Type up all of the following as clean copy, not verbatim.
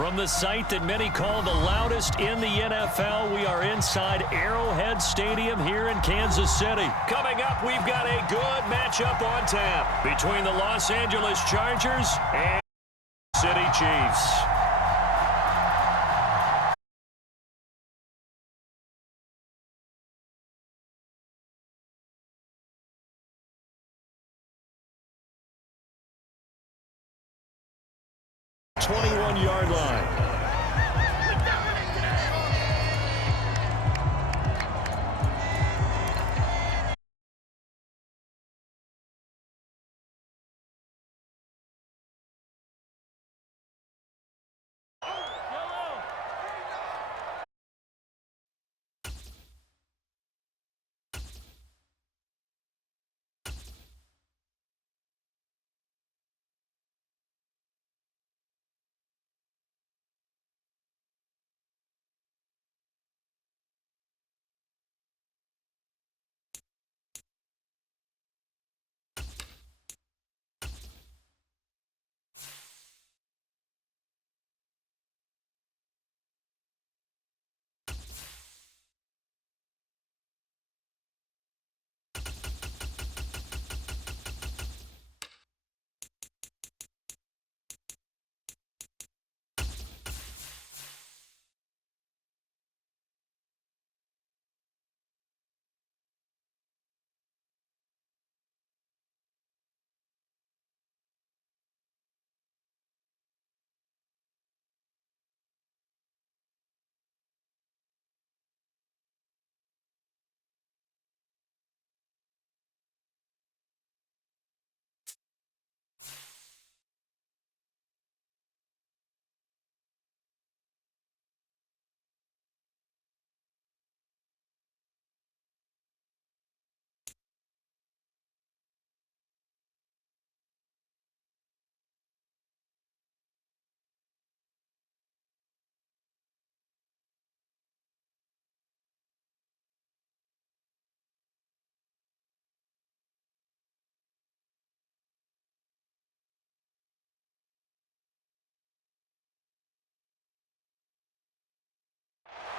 From the site that many call the loudest in the NFL, we are inside Arrowhead Stadium here in Kansas City. Coming up, we've got a good matchup on tap between the Los Angeles Chargers and City Chiefs. Yard line.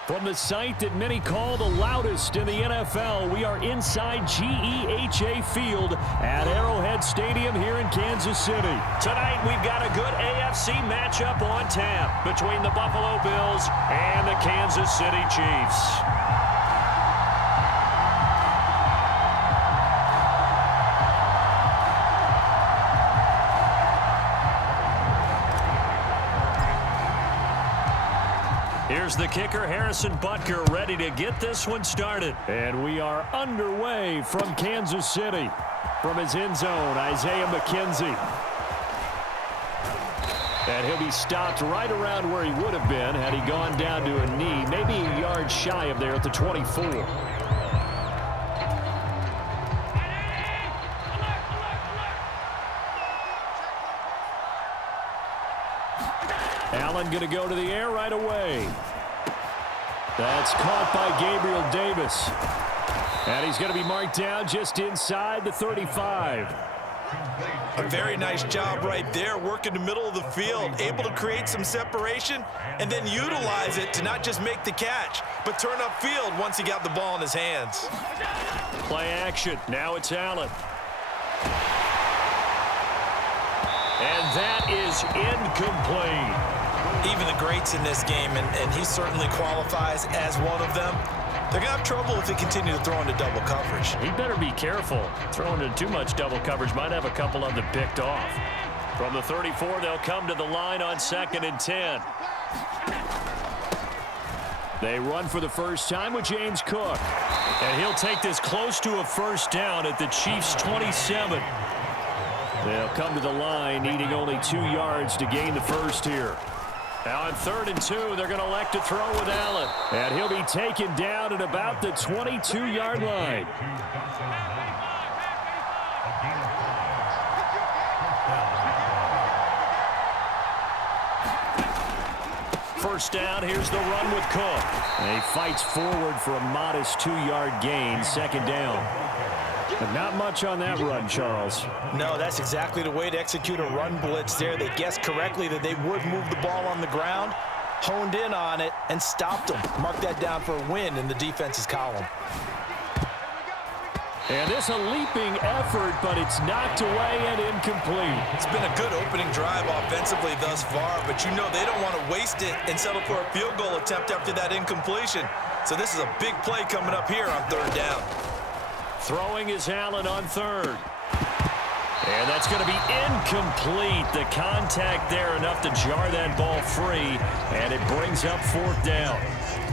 From the site that many call the loudest in the NFL, we are inside GEHA Field at Arrowhead Stadium here in Kansas City. Tonight, we've got a good AFC matchup on tap between the Buffalo Bills and the Kansas City Chiefs. Here's the kicker, Harrison Butker, ready to get this one started. And we are underway from Kansas City. From his end zone, Isaiah McKenzie. And he'll be stopped right around where he would have been had he gone down to a knee, maybe a yard shy of there at the 24. Allen going to go to the air right away. That's caught by Gabriel Davis. And he's going to be marked down just inside the 35. A very nice job right there, working the middle of the field, able to create some separation and then utilize it to not just make the catch, but turn upfield once he got the ball in his hands. Play action. Now it's Allen. And that is incomplete. Even the greats in this game, and he certainly qualifies as one of them, they're going to have trouble if they continue to throw into double coverage. He better be careful. Throwing into too much double coverage might have a couple of them picked off. From the 34, they'll come to the line on 2nd and 10. They run for the first time with James Cook. And he'll take this close to a first down at the Chiefs' 27. They'll come to the line, needing only 2 yards to gain the first here. Now on 3rd and 2, they're going to elect to throw with Allen. And he'll be taken down at about the 22-yard line. First down, here's the run with Cook. And he fights forward for a modest 2-yard gain, 2nd down. But not much on that run, Charles. No, that's exactly the way to execute a run blitz there. They guessed correctly that they would move the ball on the ground, honed in on it, and stopped them. Mark that down for a win in the defense's column. And this a leaping effort, but it's knocked away and incomplete. It's been a good opening drive offensively thus far, but you know they don't want to waste it and settle for a field goal attempt after that incompletion. So this is a big play coming up here on third down. Throwing is Allen on third. And that's going to be incomplete. The contact there enough to jar that ball free, and it brings up fourth down.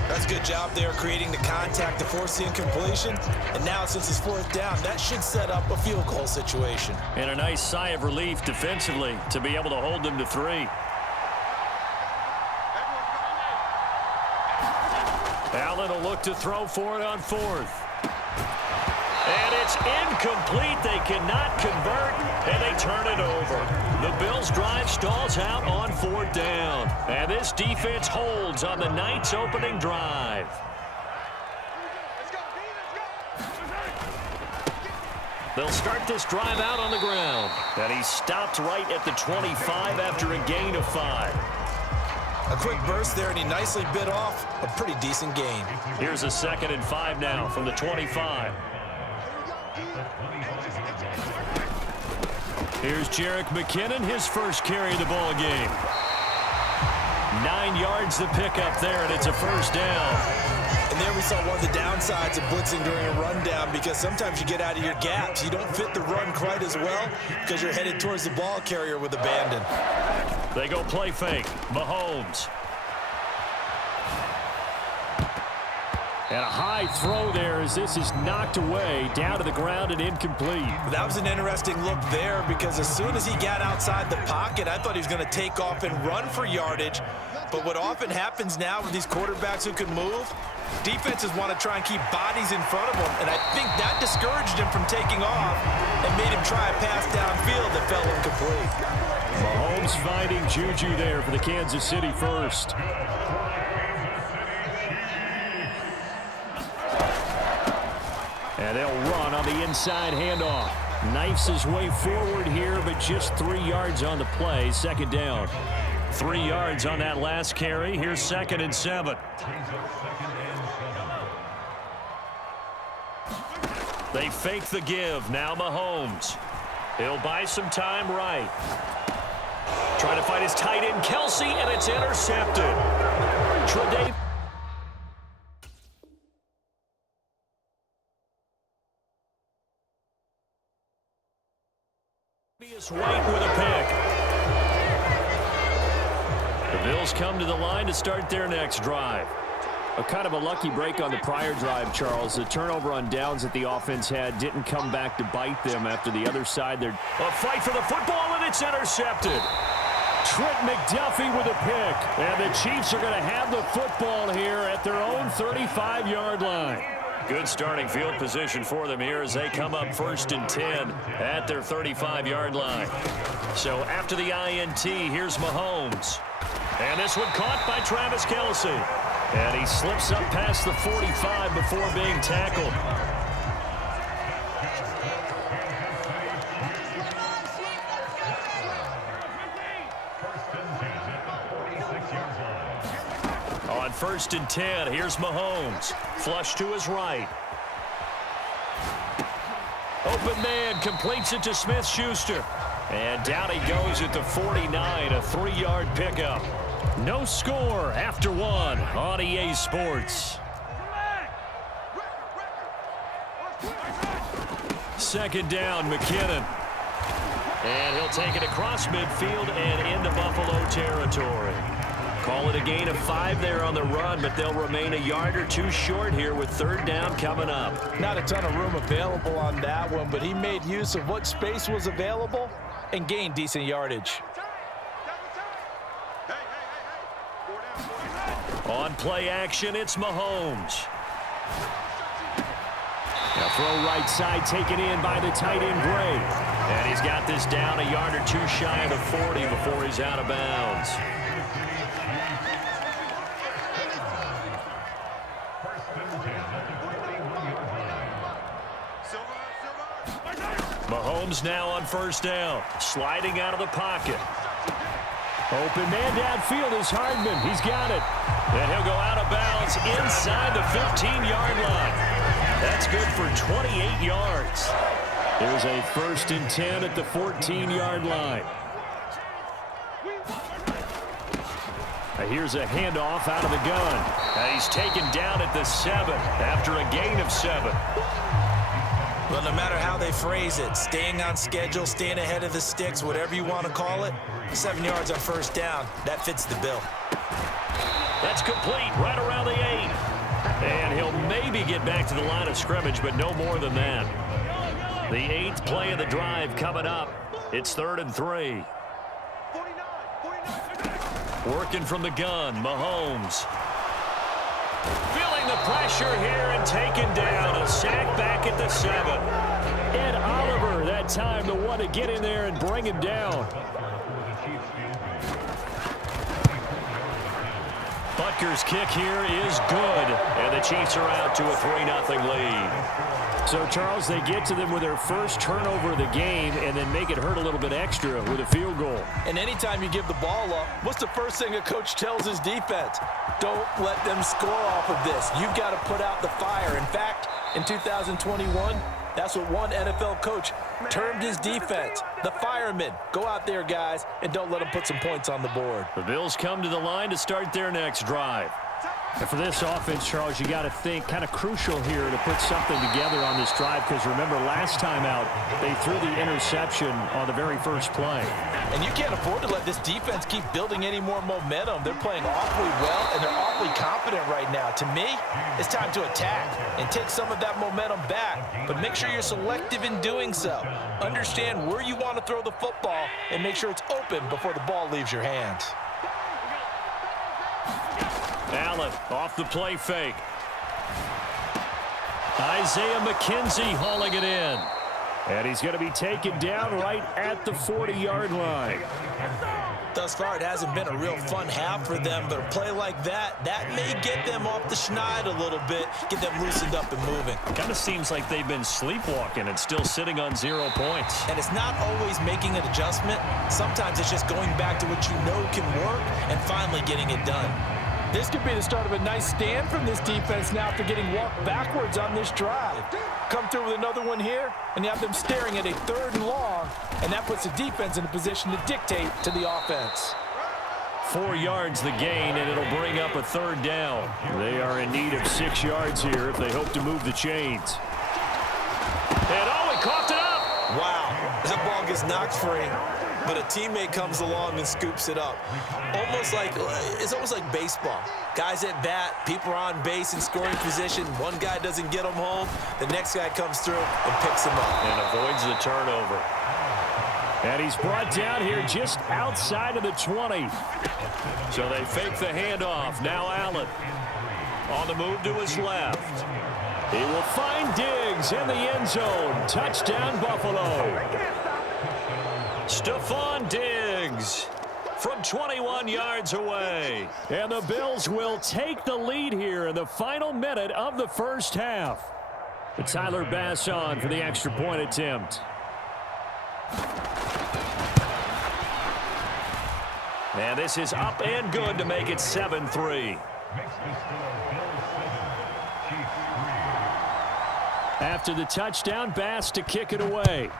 That's a good job there creating the contact to force the incompletion. And now since it's fourth down, that should set up a field goal situation. And a nice sigh of relief defensively to be able to hold them to 3. Allen will look to throw for it on fourth. And it's incomplete. They cannot convert, and they turn it over. The Bills' drive stalls out on fourth down. And this defense holds on the Knights' opening drive. They'll start this drive out on the ground. And he stopped right at the 25 after a gain of 5. A quick burst there, and he nicely bit off a pretty decent gain. Here's a 2nd and 5 now from the 25. Here's Jerick McKinnon, his first carry of the ball game. 9 yards to pick up there, and it's a first down. And there we saw one of the downsides of blitzing during a rundown, because sometimes you get out of your gaps. You don't fit the run quite as well because you're headed towards the ball carrier with abandon. They go play fake. Mahomes. And a high throw there as this is knocked away, down to the ground and incomplete. That was an interesting look there, because as soon as he got outside the pocket, I thought he was going to take off and run for yardage. But what often happens now with these quarterbacks who can move, defenses want to try and keep bodies in front of them, and I think that discouraged him from taking off and made him try a pass downfield that fell incomplete. Mahomes finding Juju there for the Kansas City first. And they'll run on the inside handoff. Knifes his way forward here, but just 3 yards on the play. Second down. 3 yards on that last carry. Here's 2nd and 7. They fake the give. Now Mahomes. He'll buy some time right. Trying to find his tight end, Kelsey, and it's intercepted. Tre'Davious White with a pick. The Bills come to the line to start their next drive. A kind of a lucky break on the prior drive, Charles. The turnover on downs that the offense had didn't come back to bite them after the other side. They're a fight for the football, and it's intercepted. Trent McDuffie with a pick. And the Chiefs are going to have the football here at their own 35-yard line. Good starting field position for them here as they come up 1st and 10 at their 35-yard line. So after the INT, here's Mahomes. And this one caught by Travis Kelce. And he slips up past the 45 before being tackled. On 1st and 10, here's Mahomes. Flush to his right. Open man completes it to Smith-Schuster. And down he goes at the 49, a 3-yard pickup. No score after 1 on EA Sports. 2nd down, McKinnon. And he'll take it across midfield and into Buffalo territory. Call it a gain of 5 there on the run, but they'll remain a yard or 2 short here with 3rd down coming up. Not a ton of room available on that one, but he made use of what space was available and gained decent yardage. On play action, it's Mahomes. Now throw right side, taken in by the tight end, Gray. And he's got this down a yard or 2 shy of the 40 before he's out of bounds. Mahomes now on first down, sliding out of the pocket. Open man downfield is Hardman. He's got it. And he'll go out of bounds inside the 15-yard line. That's good for 28 yards. There's a 1st and 10 at the 14-yard line. Here's a handoff out of the gun. And he's taken down at the 7 after a gain of 7. Well, no matter how they phrase it, staying on schedule, staying ahead of the sticks, whatever you want to call it, 7 yards on first down, that fits the bill. That's complete right around the 8. And he'll maybe get back to the line of scrimmage, but no more than that. The 8th play of the drive coming up. It's 3rd and 3. Working from the gun, Mahomes. Feeling the pressure here and taken down. A sack back at the 7. Ed Oliver that time the one to get in there and bring him down. Butker's kick here is good. And the Chiefs are out to a 3-0 lead. So, Charles, they get to them with their first turnover of the game and then make it hurt a little bit extra with a field goal. And anytime you give the ball up, what's the first thing a coach tells his defense? Don't let them score off of this. You've got to put out the fire. In fact, in 2021, that's what one NFL coach termed his defense. The firemen. Go out there, guys, and don't let them put some points on the board. The Bills come to the line to start their next drive. And for this offense, Charles, you got to think kind of crucial here to put something together on this drive because remember last time out they threw the interception on the very first play. And you can't afford to let this defense keep building any more momentum. They're playing awfully well and they're awfully confident right now. To me, it's time to attack and take some of that momentum back, but make sure you're selective in doing so. Understand where you want to throw the football and make sure it's open before the ball leaves your hands. Allen off the play fake. Isaiah McKenzie hauling it in. And he's going to be taken down right at the 40-yard line. Thus far, it hasn't been a real fun half for them, but a play like that may get them off the schneid a little bit, get them loosened up and moving. Kind of seems like they've been sleepwalking and still sitting on 0 points. And it's not always making an adjustment. Sometimes it's just going back to what you know can work and finally getting it done. This could be the start of a nice stand from this defense now after getting walked backwards on this drive. Come through with another one here, and you have them staring at a 3rd and long, and that puts the defense in a position to dictate to the offense. 4 yards the gain, and it'll bring up a 3rd down. They are in need of 6 yards here if they hope to move the chains. And oh, he coughed it up! Wow, that ball gets knocked free. But a teammate comes along and scoops it up. It's almost like baseball. Guys at bat, people are on base in scoring position. One guy doesn't get them home. The next guy comes through and picks him up. And avoids the turnover. And he's brought down here just outside of the 20. So they fake the handoff. Now Allen on the move to his left. He will find Diggs in the end zone. Touchdown, Buffalo. Stephon Diggs from 21 yards away. And the Bills will take the lead here in the final minute of the first half. Tyler Bass on for the extra point attempt. And this is up and good to make it 7-3. After the touchdown, Bass to kick it away.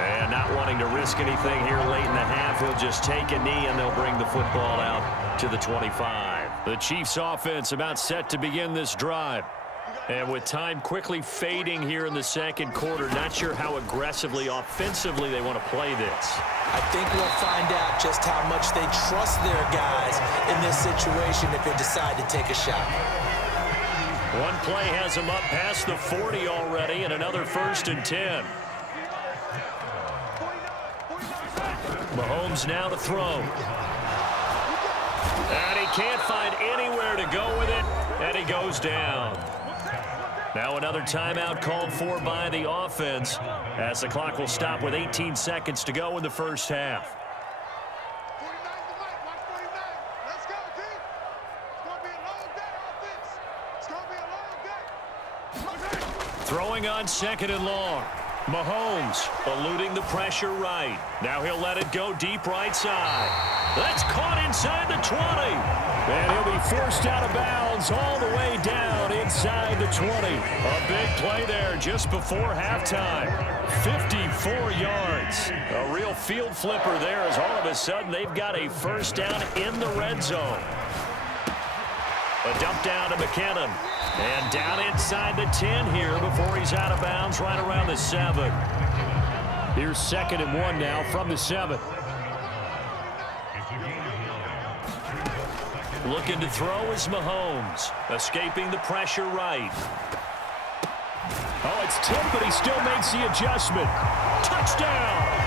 And not wanting to risk anything here late in the half, he'll just take a knee and they'll bring the football out to the 25. The Chiefs offense about set to begin this drive. And with time quickly fading here in the second quarter, not sure how aggressively, offensively they want to play this. I think we'll find out just how much they trust their guys in this situation if they decide to take a shot. One play has them up past the 40 already and another 1st and 10. Mahomes now to throw. And he can't find anywhere to go with it, and he goes down. Now another timeout called for by the offense as the clock will stop with 18 seconds to go in the first half. Throwing on 2nd and long. Mahomes eluding the pressure right. Now he'll let it go deep right side. That's caught inside the 20. And he'll be forced out of bounds all the way down inside the 20. A big play there just before halftime. 54 yards. A real field flipper there as all of a sudden they've got a first down in the red zone. A dump down to McKinnon. And down inside the 10 here before he's out of bounds right around the 7. Here's 2nd and 1 now from the 7. Looking to throw is Mahomes. Escaping the pressure right. Oh, it's tipped, but he still makes the adjustment. Touchdown!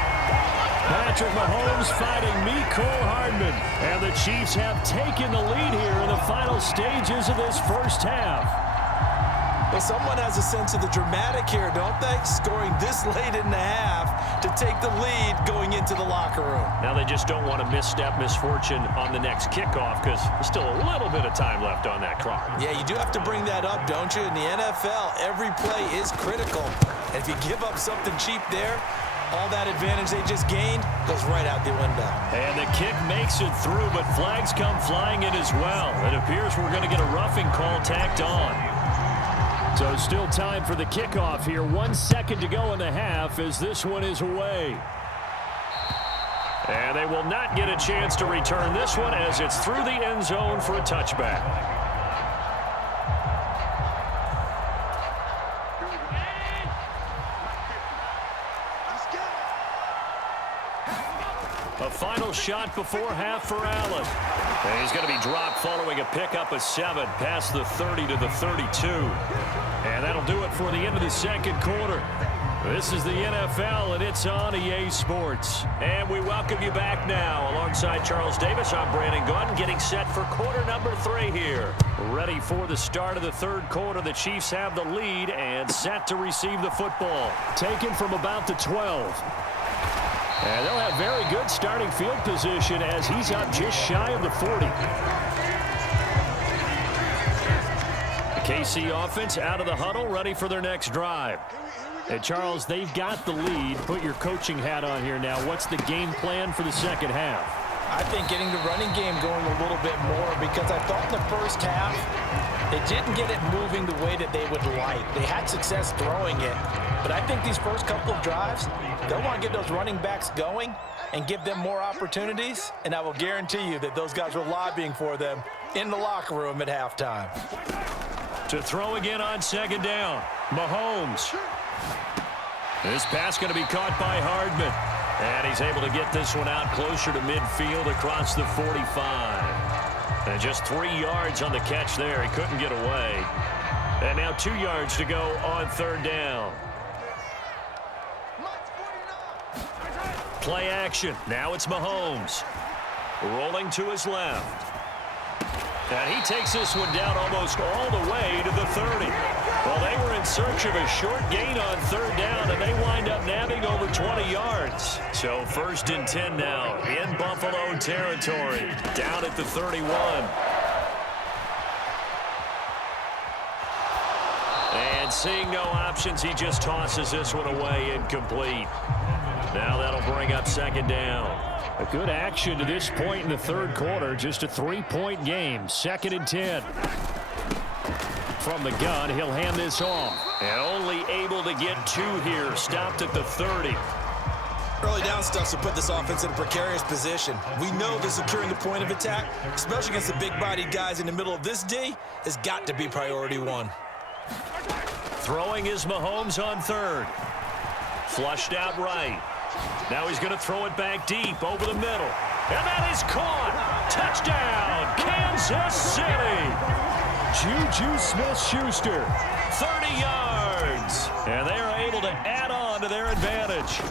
Patrick Mahomes fighting Mecole Hardman. And the Chiefs have taken the lead here in the final stages of this first half. Well, someone has a sense of the dramatic here, don't they? Scoring this late in the half to take the lead going into the locker room. Now they just don't want to misstep misfortune on the next kickoff because there's still a little bit of time left on that clock. Yeah, you do have to bring that up, don't you? In the NFL, every play is critical. And if you give up something cheap there, all that advantage they just gained goes right out the window. And the kick makes it through, but flags come flying in as well. It appears we're going to get a roughing call tacked on. So still time for the kickoff here. 1 second to go in the half as this one is away. And they will not get a chance to return this one as it's through the end zone for a touchback. A final shot before half for Allen. And he's going to be dropped following a pickup of 7 past the 30 to the 32. And that'll do it for the end of the second quarter. This is the NFL, and it's on EA Sports. And we welcome you back now. Alongside Charles Davis, I'm Brandon Gordon, getting set for quarter number 3 here. Ready for the start of the third quarter. The Chiefs have the lead and set to receive the football. Taken from about the 12. And they'll have very good starting field position as he's up just shy of the 40. The KC offense out of the huddle, ready for their next drive. And Charles, they've got the lead. Put your coaching hat on here now. What's the game plan for the second half? I think getting the running game going a little bit more because I thought in the first half they didn't get it moving the way that they would like. They had success throwing it, but I think these first couple of drives, they'll want to get those running backs going and give them more opportunities, and I will guarantee you that those guys were lobbying for them in the locker room at halftime. To throw again on second down, Mahomes. This pass going to be caught by Hardman. And he's able to get this one out closer to midfield across the 45. And just 3 yards on the catch there. He couldn't get away. And now 2 yards to go on third down. Play action. Now it's Mahomes. Rolling to his left. And he takes this one down almost all the way to the 30. Well, they were in search of a short gain on third down, and they wind up nabbing over 20 yards. So 1st and 10 now in Buffalo territory, down at the 31. And seeing no options, he just tosses this one away incomplete. Now that'll bring up second down. A good action to this point in the third quarter. Just a 3-point game. 2nd and 10. From the gun, he'll hand this off. And only able to get 2 here. Stopped at the 30. Early down stuff to put this offense in a precarious position. We know that securing the point of attack, especially against the big-bodied guys in the middle of this D, has got to be priority 1. Throwing is Mahomes on third. Flushed out right. Now he's going to throw it back deep over the middle. And that is caught. Touchdown, Kansas City. Juju Smith-Schuster, 30 yards. And they are able to add on to their advantage.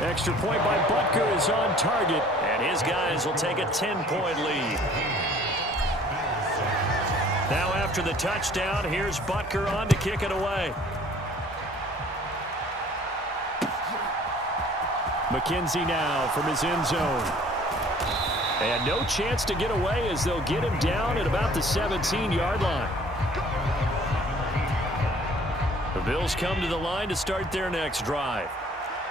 Extra point by Butker is on target. And his guys will take a 10-point lead. Now after the touchdown, here's Butker on to kick it away. McKenzie now from his end zone. And no chance to get away as they'll get him down at about the 17-yard line. Bills come to the line to start their next drive.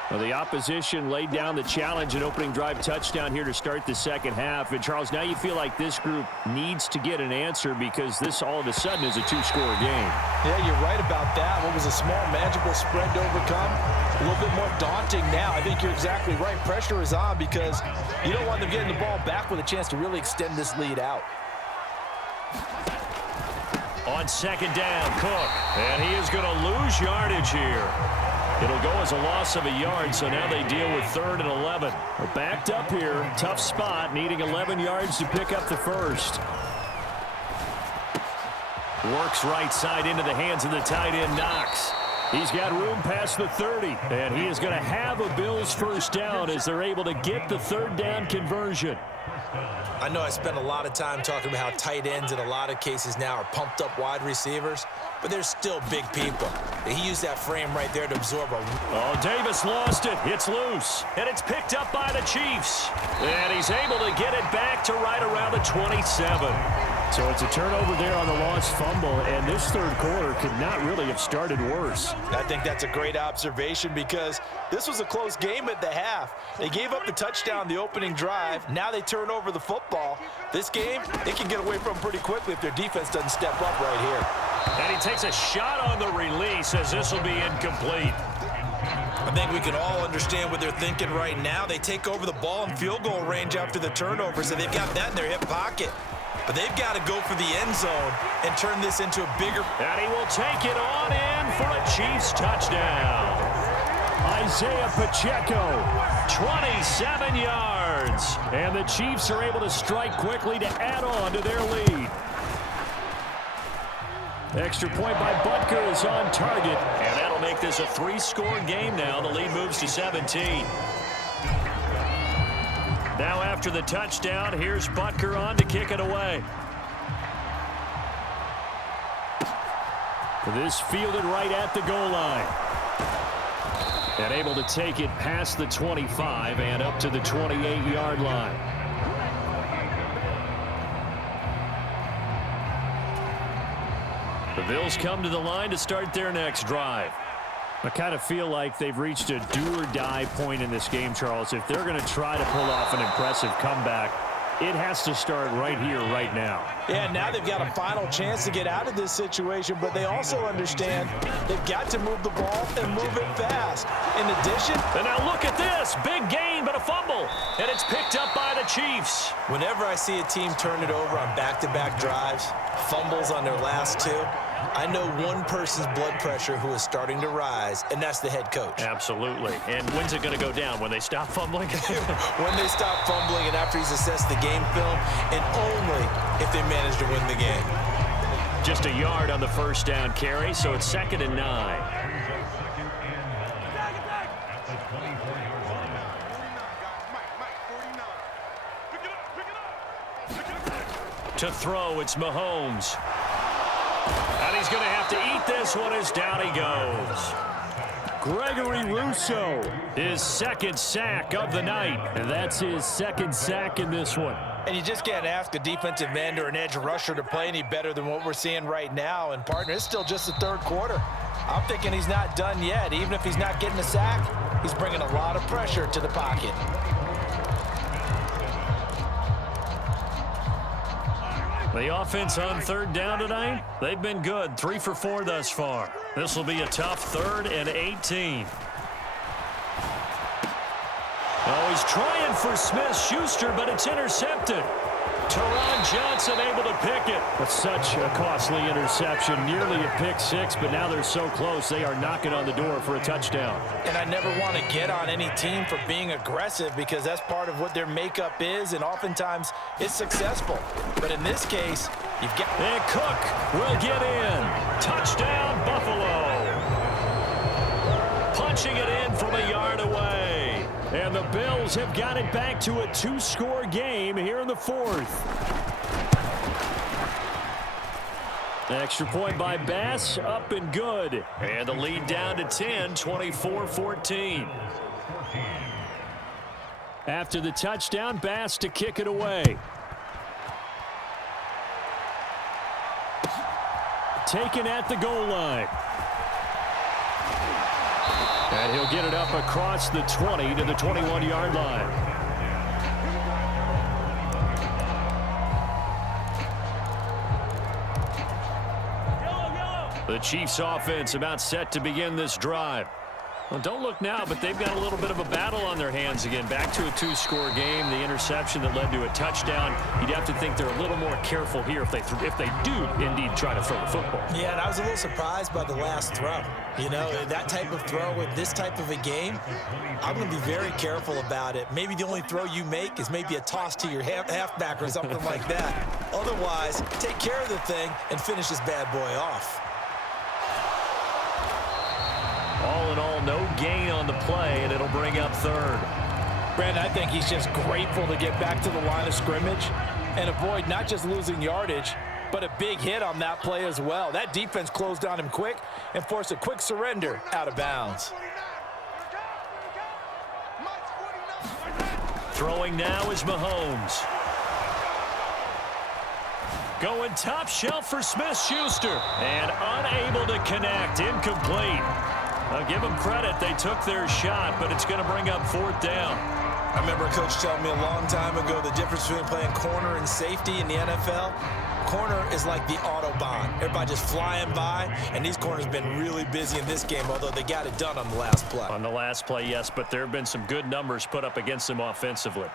Well, the opposition laid down the challenge and opening drive touchdown here to start the second half. And, Charles, now you feel like this group needs to get an answer because this all of a sudden is a two-score game. Yeah, you're right about that. What was a small, manageable spread to overcome, a little bit more daunting now. I think you're exactly right. Pressure is on because you don't want them getting the ball back with a chance to really extend this lead out. On second down, Cook. And he is going to lose yardage here. It'll go as a loss of a yard, so now they deal with 3rd and 11. They're backed up here. Tough spot, needing 11 yards to pick up the first. Works right side into the hands of the tight end, Knox. He's got room past the 30, and he is going to have a Bills first down as they're able to get the 3rd down conversion. I know I spent a lot of time talking about how tight ends in a lot of cases now are pumped up wide receivers, but they're still big people. He used that frame right there to absorb a... Oh, Davis lost it. It's loose, and it's picked up by the Chiefs. And he's able to get it back to right around the 27. So it's a turnover there on the lost fumble, and this third quarter could not really have started worse. I think that's a great observation because this was a close game at the half. They gave up the touchdown the opening drive. Now they turn over the football. This game, they can get away from pretty quickly if their defense doesn't step up right here. And he takes a shot on the release as this will be incomplete. I think we can all understand what they're thinking right now. They take over the ball in field goal range after the turnover, so they've got that in their hip pocket. But they've got to go for the end zone and turn this into a bigger... And he will take it on in for a Chiefs touchdown. Isaiah Pacheco, 27 yards. And the Chiefs are able to strike quickly to add on to their lead. Extra point by Butker is on target. And that'll make this a 3-score game now. The lead moves to 17. Now after the touchdown, here's Butker on to kick it away. This fielded right at the goal line. And able to take it past the 25 and up to the 28-yard line. The Bills come to the line to start their next drive. I kind of feel like they've reached a do-or-die point in this game, Charles. If they're going to try to pull off an impressive comeback, it has to start right here, right now. Yeah, now they've got a final chance to get out of this situation, but they also understand they've got to move the ball and move it fast. In addition... And now look at this. Big gain, but a fumble. And it's picked up by the Chiefs. Whenever I see a team turn it over on back-to-back drives, fumbles on their last two, I know one person's blood pressure who is starting to rise, and that's the head coach. Absolutely. And when's it going to go down? When they stop fumbling? When they stop fumbling and after he's assessed the game film, and only if they manage to win the game. Just a yard on the first down carry, so it's 2nd and 9. To throw, it's Mahomes. And he's going to have to eat this one as down he goes. Gregory Rousseau, his 2nd sack of the night. And that's his 2nd sack in this one. And you just can't ask a defensive end or an edge rusher to play any better than what we're seeing right now. And, partner, it's still just the 3rd quarter. I'm thinking he's not done yet. Even if he's not getting a sack, he's bringing a lot of pressure to the pocket. The offense on 3rd down tonight, they've been good. 3 for 4 thus far. This will be a tough 3rd and 18. Oh, he's trying for Smith-Schuster, but it's intercepted. Teron Johnson able to pick it. But such a costly interception, nearly a pick six, but now they're so close they are knocking on the door for a touchdown. And I never want to get on any team for being aggressive because that's part of what their makeup is, and oftentimes it's successful. But in this case, you've got... And Cook will get in. Touchdown, Buffalo. Punching it in from a yard away. And the Bills have got it back to a 2-score game here in the 4th. Extra point by Bass, up and good. And the lead down to 10, 24-14. After the touchdown, Bass to kick it away. Taken at the goal line. And he'll get it up across the 20 to the 21-yard line. The Chiefs offense about set to begin this drive. Well, don't look now, but they've got a little bit of a battle on their hands again. Back to a two-score game. The interception that led to a touchdown. You'd have to think they're a little more careful here if they do indeed try to throw the football. Yeah, and I was a little surprised by the last throw. You know, that type of throw with this type of a game, I'm going to be very careful about it. Maybe the only throw you make is maybe a toss to your halfback or something like that. Otherwise, take care of the thing and finish this bad boy off. All in all, no gain on the play, and it'll bring up third. Brandon, I think he's just grateful to get back to the line of scrimmage and avoid not just losing yardage, but a big hit on that play as well. That defense closed on him quick and forced a quick surrender out of bounds. Throwing now is Mahomes. Going top shelf for Smith-Schuster. And unable to connect. Incomplete. I'll give them credit. They took their shot, but it's going to bring up fourth down. I remember a coach telling me a long time ago the difference between playing corner and safety in the NFL. Corner is like the Autobahn. Everybody just flying by, and these corners have been really busy in this game, although they got it done on the last play. On the last play, yes, but there have been some good numbers put up against them offensively.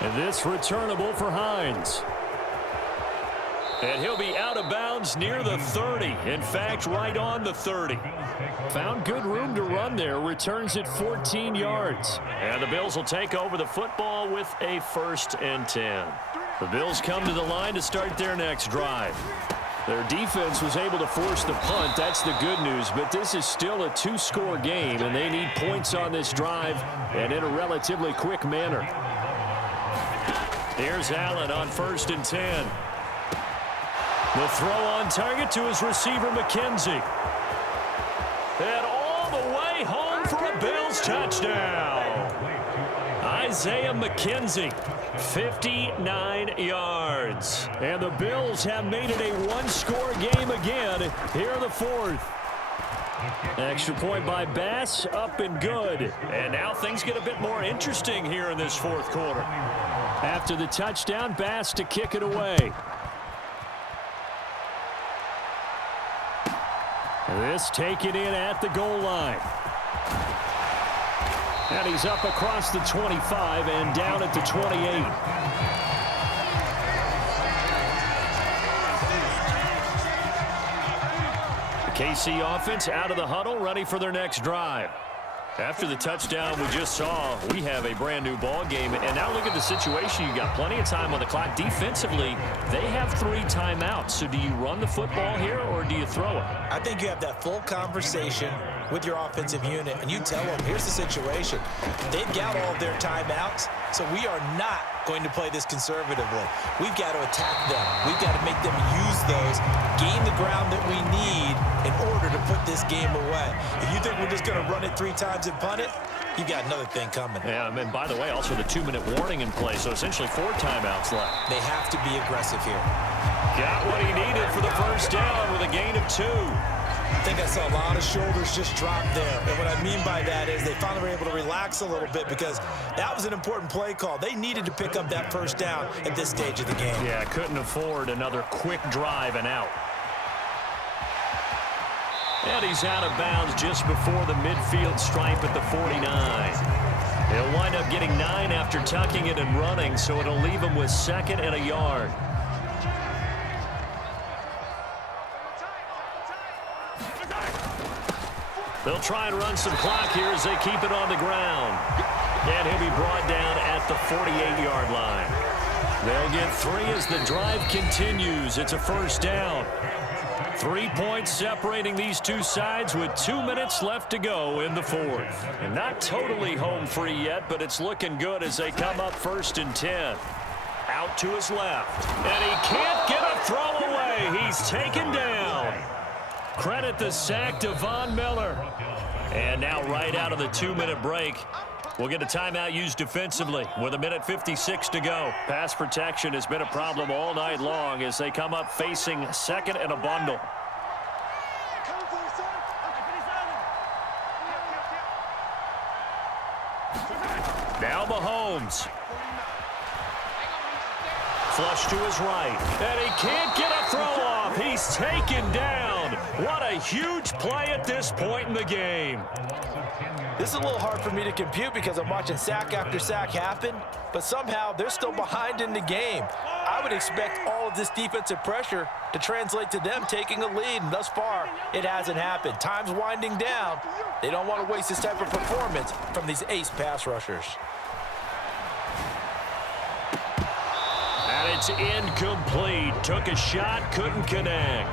And this returnable for Hines. And he'll be out of bounds near the 30. In fact, right on the 30. Found good room to run there. Returns it 14 yards. And the Bills will take over the football with a 1st and 10. The Bills come to the line to start their next drive. Their defense was able to force the punt. That's the good news. But this is still a two-score game, and they need points on this drive and in a relatively quick manner. Here's Allen on 1st and 10. The throw on target to his receiver, McKenzie. And all the way home for a Bills touchdown. Isaiah McKenzie, 59 yards. And the Bills have made it a one-score game again here in the 4th. Extra point by Bass, up and good. And now things get a bit more interesting here in this 4th quarter. After the touchdown, Bass to kick it away. This taken in at the goal line. And he's up across the 25 and down at the 28. The KC offense out of the huddle, ready for their next drive. After the touchdown we just saw, we have a brand new ball game. And now look at the situation. You got plenty of time on the clock. Defensively, they have 3 timeouts. So do you run the football here or do you throw it? I think you have that full conversation with your offensive unit, and you tell them, here's the situation. They've got all of their timeouts, so we are not going to play this conservatively. We've got to attack them. We've got to make them use those, gain the ground that we need in order to put this game away. If you think we're just going to run it 3 times and punt it, you've got another thing coming. Yeah, and by the way, also the 2-minute warning in play, so essentially 4 timeouts left. They have to be aggressive here. Got what he needed for the 1st down with a gain of 2. I think I saw a lot of shoulders just drop there. And what I mean by that is they finally were able to relax a little bit because that was an important play call. They needed to pick up that 1st down at this stage of the game. Yeah, couldn't afford another quick drive and out. And he's out of bounds just before the midfield stripe at the 49. He'll wind up getting 9 after tucking it and running, so it'll leave him with 2nd and a yard. They'll try and run some clock here as they keep it on the ground. And he'll be brought down at the 48-yard line. They'll get 3 as the drive continues. It's a 1st down. 3 points separating these two sides with 2 minutes left to go in the 4th. And not totally home free yet, but it's looking good as they come up 1st and 10. Out to his left. And he can't get a throw away. He's taken down. Credit the sack to Von Miller. And now right out of the 2-minute break, we'll get a timeout used defensively with 1:56 to go. Pass protection has been a problem all night long as they come up facing 2nd and a bundle. Now Mahomes. Flush to his right. And he can't get a throw off. He's taken down. What a huge play at this point in the game. This is a little hard for me to compute because I'm watching sack after sack happen, but somehow they're still behind in the game. I would expect all of this defensive pressure to translate to them taking a lead, and thus far, it hasn't happened. Time's winding down. They don't want to waste this type of performance from these ace pass rushers. And it's incomplete. Took a shot, couldn't connect.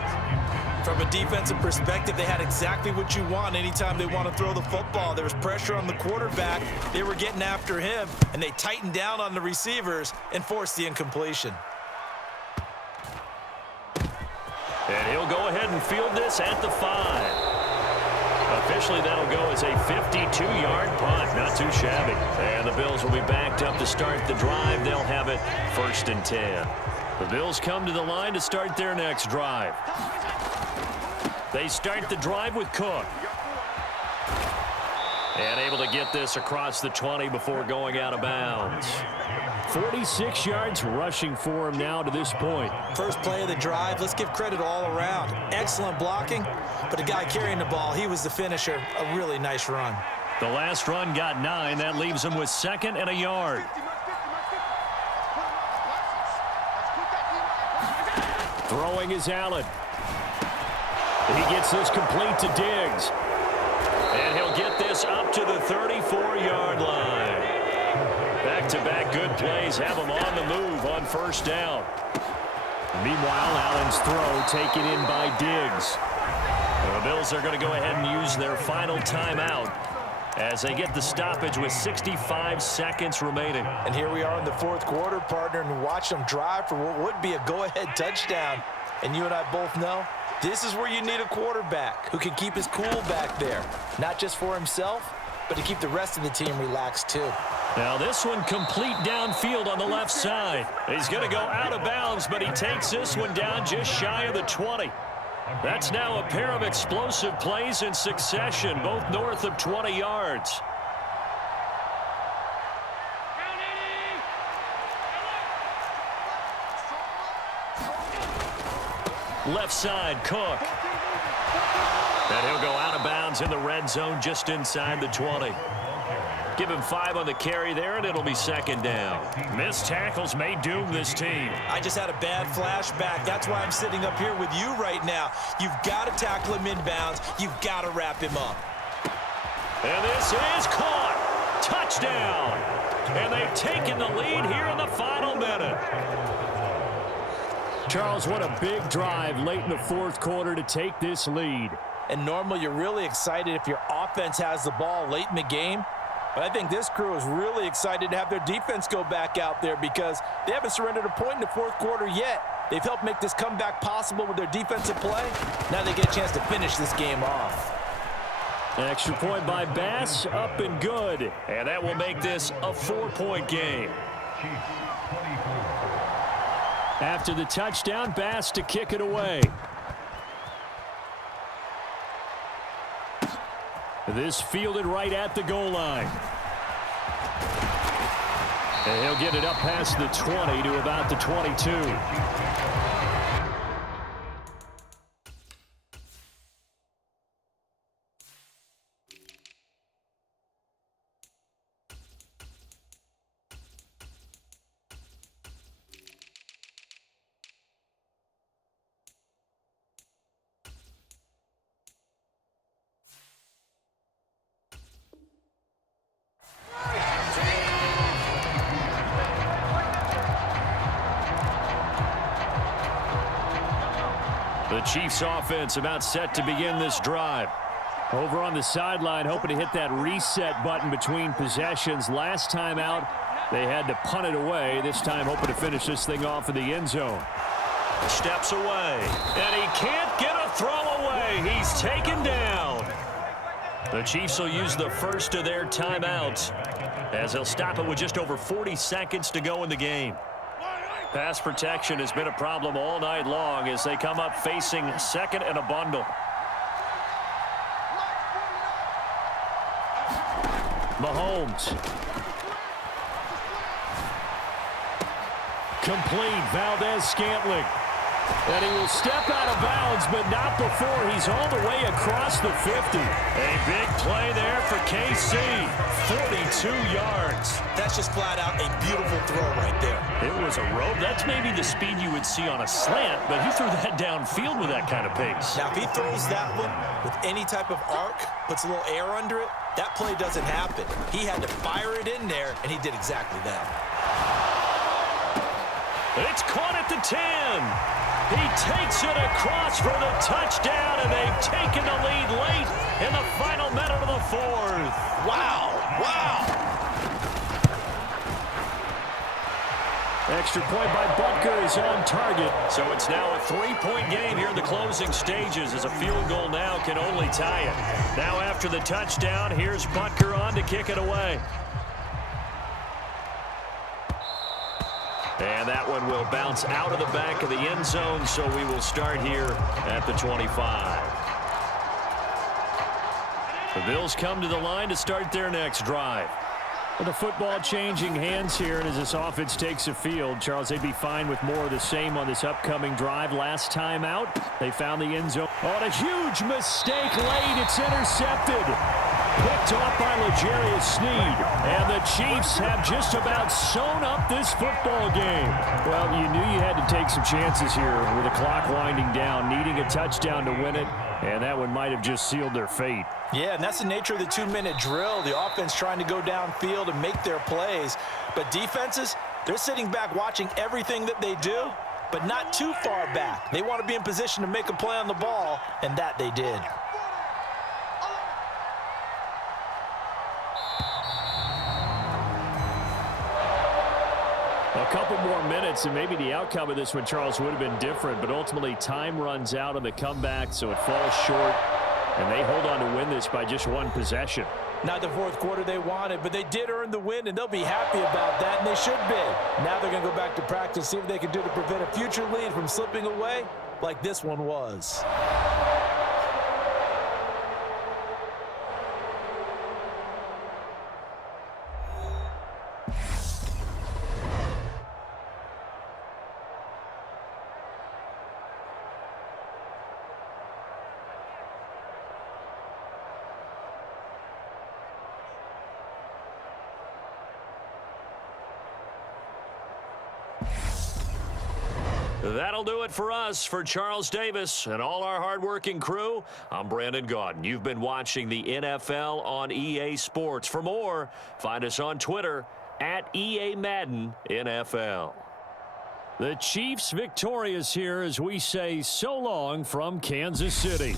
From a defensive perspective, they had exactly what you want anytime they want to throw the football. There was pressure on the quarterback. They were getting after him, and they tightened down on the receivers and forced the incompletion. And he'll go ahead and field this at the 5. Officially, that'll go as a 52-yard punt. Not too shabby. And the Bills will be backed up to start the drive. They'll have it 1st and 10. The Bills come to the line to start their next drive. They start the drive with Cook. And able to get this across the 20 before going out of bounds. 46 yards rushing for him now to this point. First play of the drive, let's give credit all around. Excellent blocking, but the guy carrying the ball, he was the finisher. A really nice run. The last run got 9. That leaves him with 2nd and a yard. Throwing is Allen. He gets this complete to Diggs. And he'll get this up to the 34-yard line. Back-to-back good plays have him on the move on 1st down. Meanwhile, Allen's throw taken in by Diggs. The Bills are going to go ahead and use their final timeout as they get the stoppage with 65 seconds remaining. And here we are in the 4th quarter, partner, and watch them drive for what would be a go-ahead touchdown. And you and I both know this is where you need a quarterback who can keep his cool back there, not just for himself, but to keep the rest of the team relaxed too. Now this one complete downfield on the left side. He's going to go out of bounds, but he takes this one down just shy of the 20. That's now a pair of explosive plays in succession, both north of 20 yards. Left side, Cook. And he'll go out of bounds in the red zone just inside the 20. Give him 5 on the carry there, and it'll be 2nd down. Missed tackles may doom this team. I just had a bad flashback. That's why I'm sitting up here with you right now. You've got to tackle him inbounds. You've got to wrap him up. And this is caught. Touchdown. And they've taken the lead here in the final minute. Charles, what a big drive late in the 4th quarter to take this lead. And normally you're really excited if your offense has the ball late in the game. But I think this crew is really excited to have their defense go back out there because they haven't surrendered a point in the 4th quarter yet. They've helped make this comeback possible with their defensive play. Now they get a chance to finish this game off. Extra point by Bass, up and good. And that will make this a 4-point game. After the touchdown, Bass to kick it away. This fielded right at the goal line. And he'll get it up past the 20 to about the 22. The Chiefs offense about set to begin this drive. Over on the sideline, hoping to hit that reset button between possessions. Last time out, they had to punt it away. This time, hoping to finish this thing off in the end zone. Steps away, and he can't get a throw away. He's taken down. The Chiefs will use the first of their timeouts as they'll stop it with just over 40 seconds to go in the game. Pass protection has been a problem all night long as they come up facing 2nd and a bundle. Mahomes. Complete. Valdez-Scantling. And he will step out of bounds, but not before he's all the way across the 50. A big play there for KC. 42 yards. That's just flat out a beautiful throw right there. It was a rope. That's maybe the speed you would see on a slant, but he threw that downfield with that kind of pace. Now, if he throws that one with any type of arc, puts a little air under it, that play doesn't happen. He had to fire it in there, and he did exactly that. It's caught at the 10. He takes it across for the touchdown, and they've taken the lead late in the final minute of the fourth. Wow. Extra point by Butker is on target. So it's now a 3-point game here in the closing stages, as a field goal now can only tie it. Now after the touchdown, here's Butker on to kick it away. And that one will bounce out of the back of the end zone, so we will start here at the 25. The Bills come to the line to start their next drive. With the football changing hands here, and as this offense takes the field, Charles, they'd be fine with more of the same on this upcoming drive. Last time out, they found the end zone. Oh, and a huge mistake late. It's intercepted. Picked off by L'Jarius Sneed. And the Chiefs have just about sewn up this football game. Well, you knew you had to take some chances here with the clock winding down, needing a touchdown to win it. And that one might have just sealed their fate. Yeah, and that's the nature of the 2-minute drill. The offense trying to go downfield and make their plays. But defenses, they're sitting back watching everything that they do, but not too far back. They want to be in position to make a play on the ball, and that they did. A couple more minutes, and maybe the outcome of this one, Charles, would have been different. But ultimately, time runs out on the comeback, so it falls short. And they hold on to win this by just one possession. Not the fourth quarter they wanted, but they did earn the win, and they'll be happy about that, and they should be. Now they're going to go back to practice, see what they can do to prevent a future lead from slipping away like this one was. That'll do it for us. For Charles Davis and all our hardworking crew, I'm Brandon Gaudin. You've been watching the NFL on EA Sports. For more, find us on Twitter at EA Madden NFL. The Chiefs victorious here as we say so long from Kansas City.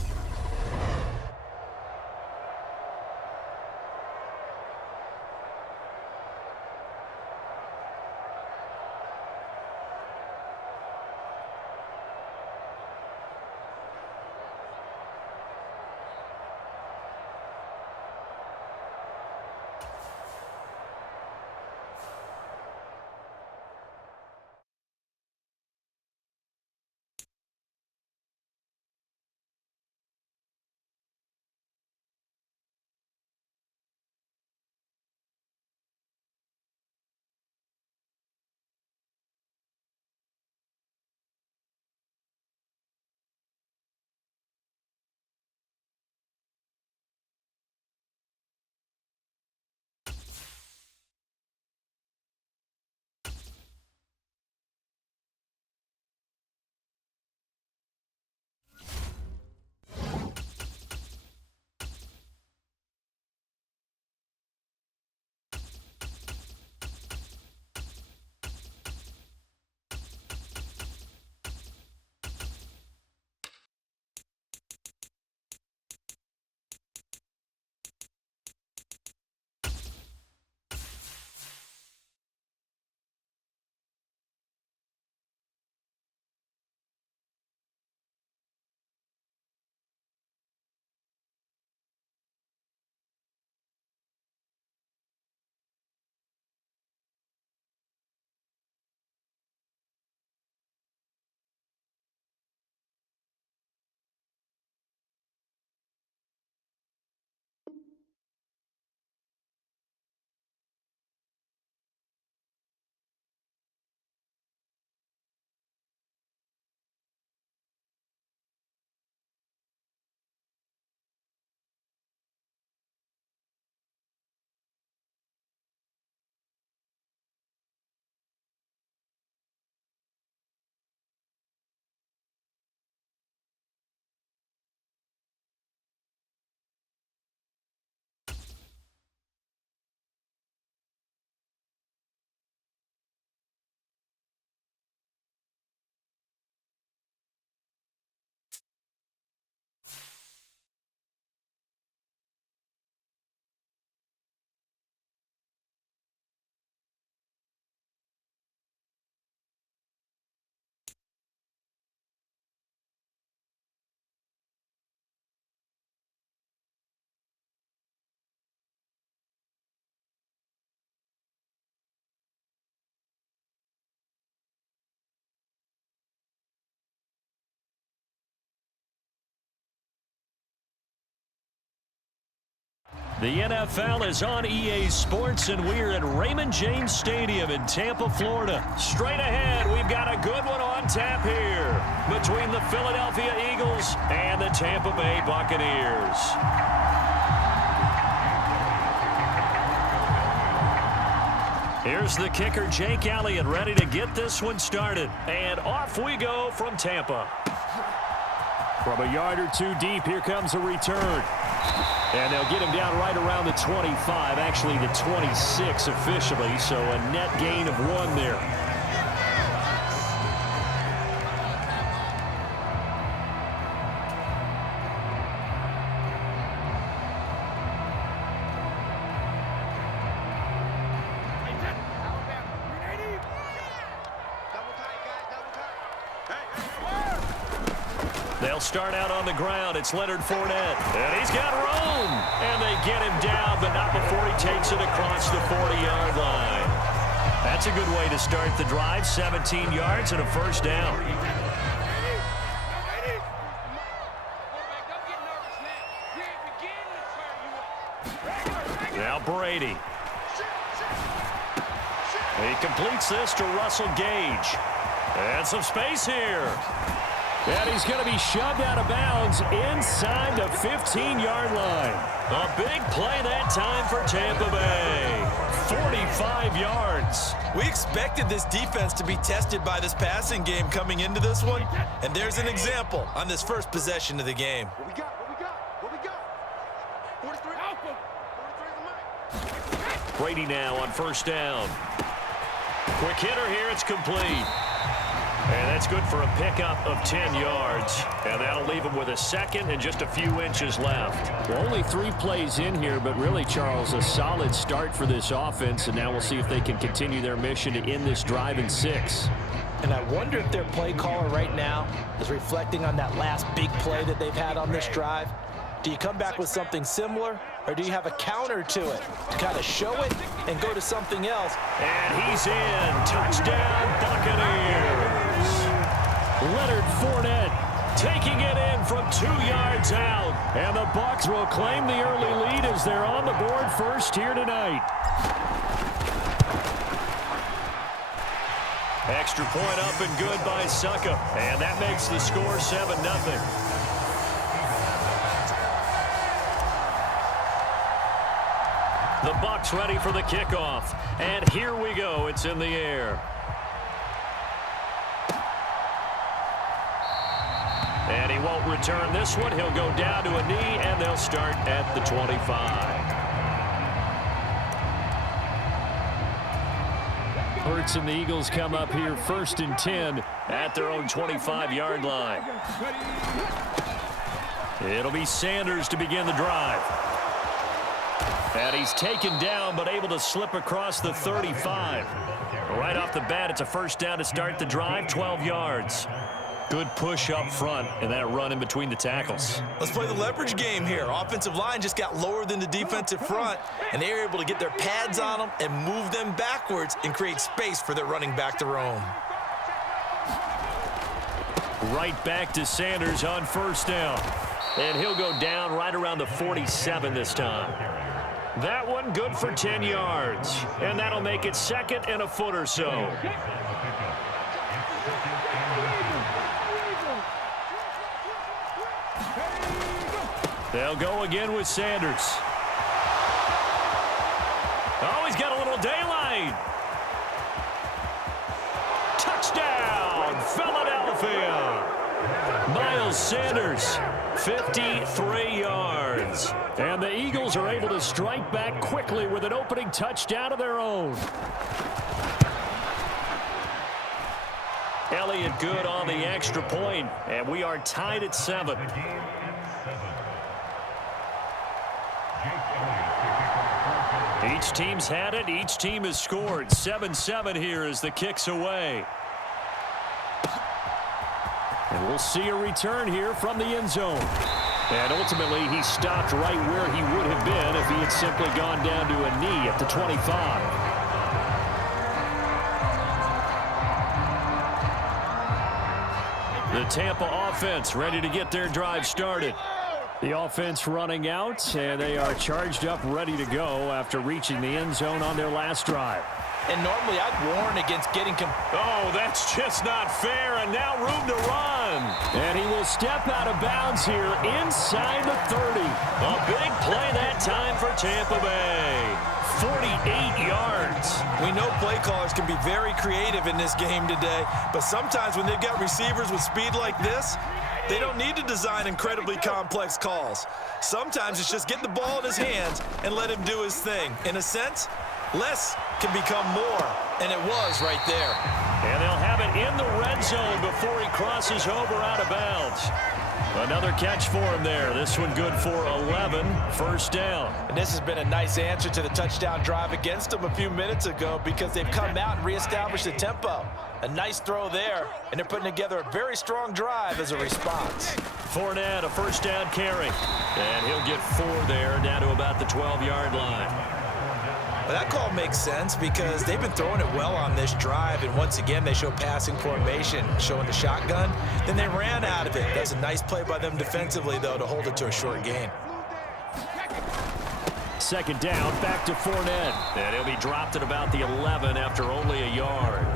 The NFL is on EA Sports, and we're at Raymond James Stadium in Tampa, Florida. Straight ahead, we've got a good one on tap here between the Philadelphia Eagles and the Tampa Bay Buccaneers. Here's the kicker, Jake Elliott, ready to get this one started. And off we go from Tampa. From a yard or two deep, here comes a return. And they'll get him down right around the 25, actually the 26 officially, so a net gain of 1 there. They'll start out on the ground. It's Leonard Fournette. And he's got room. And they get him down, but not before he takes it across the 40-yard line. That's a good way to start the drive. 17 yards and a first down. Now Brady. He completes this to Russell Gage. And some space here. And he's going to be shoved out of bounds inside the 15-yard line. A big play that time for Tampa Bay. 45 yards. We expected this defense to be tested by this passing game coming into this one. And there's an example on this first possession of the game. What we got? 43 Alpha. 43 Brady now on first down. Quick hitter here. It's complete. And that's good for a pickup of 10 yards. And that'll leave him with a second and just a few inches left. Well, only 3 plays in here, but really, Charles, a solid start for this offense. And now we'll see if they can continue their mission to end this drive in 6. And I wonder if their play caller right now is reflecting on that last big play that they've had on this drive. Do you come back with something similar, or do you have a counter to it to kind of show it and go to something else? And he's in. Touchdown, Buccaneers. Leonard Fournette taking it in from 2 yards out. And the Bucs will claim the early lead as they're on the board first here tonight. Extra point up and good by Suckup. And that makes the score 7-0. The Bucs ready for the kickoff. And here we go. It's in the air. And he won't return this one. He'll go down to a knee, and they'll start at the 25. Hurts and the Eagles come up here 1st and 10 at their own 25-yard line. It'll be Sanders to begin the drive. And he's taken down, but able to slip across the 35. Right off the bat, it's a first down to start the drive, 12 yards. Good push up front, and that run in between the tackles. Let's play the leverage game here. Offensive line just got lower than the defensive front, and they were able to get their pads on them and move them backwards and create space for their running back to roam. Right back to Sanders on first down. And he'll go down right around the 47 this time. That one good for 10 yards. And that'll make it 2nd and a foot or so. They'll go again with Sanders. Oh, he's got a little daylight. Touchdown, Philadelphia. Miles Sanders, 53 yards. And the Eagles are able to strike back quickly with an opening touchdown of their own. Elliott good on the extra point, and we are tied at 7. Each team's had it. Each team has scored. 7-7 here as the kick's away. And we'll see a return here from the end zone. And ultimately, he stopped right where he would have been if he had simply gone down to a knee at the 25. The Tampa offense ready to get their drive started. The offense running out, and they are charged up, ready to go after reaching the end zone on their last drive. And normally I'd warn against getting... Oh, that's just not fair, and now room to run. And he will step out of bounds here inside the 30. A big play that time for Tampa Bay. 48 yards. We know play callers can be very creative in this game today, but sometimes when they've got receivers with speed like this, they don't need to design incredibly complex calls. Sometimes it's just get the ball in his hands and let him do his thing. In a sense, less can become more, and it was right there. And they'll have it in the red zone before he crosses over out of bounds. Another catch for him there. This one good for 11, first down. And this has been a nice answer to the touchdown drive against them a few minutes ago because they've come out and reestablished the tempo. A nice throw there, and they're putting together a very strong drive as a response. Fournette, a first down carry. And he'll get 4 there, down to about the 12-yard line. But that call makes sense because they've been throwing it well on this drive, and once again they show passing formation, showing the shotgun. Then they ran out of it. That's a nice play by them defensively, though, to hold it to a short gain. Second down, back to Fournette. And he'll be dropped at about the 11 after only a yard.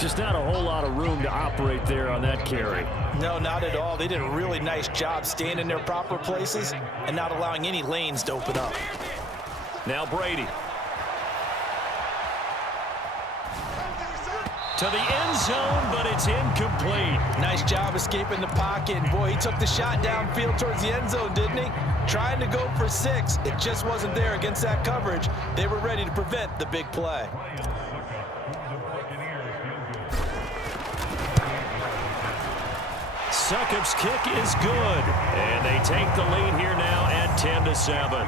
Just not a whole lot of room to operate there on that carry. No, not at all. They did a really nice job staying in their proper places and not allowing any lanes to open up. Now Brady. To the end zone, but it's incomplete. Nice job escaping the pocket. And boy, he took the shot downfield towards the end zone, didn't he? Trying to go for 6. It just wasn't there against that coverage. They were ready to prevent the big play. Succop's kick is good. And they take the lead here now at 10-7.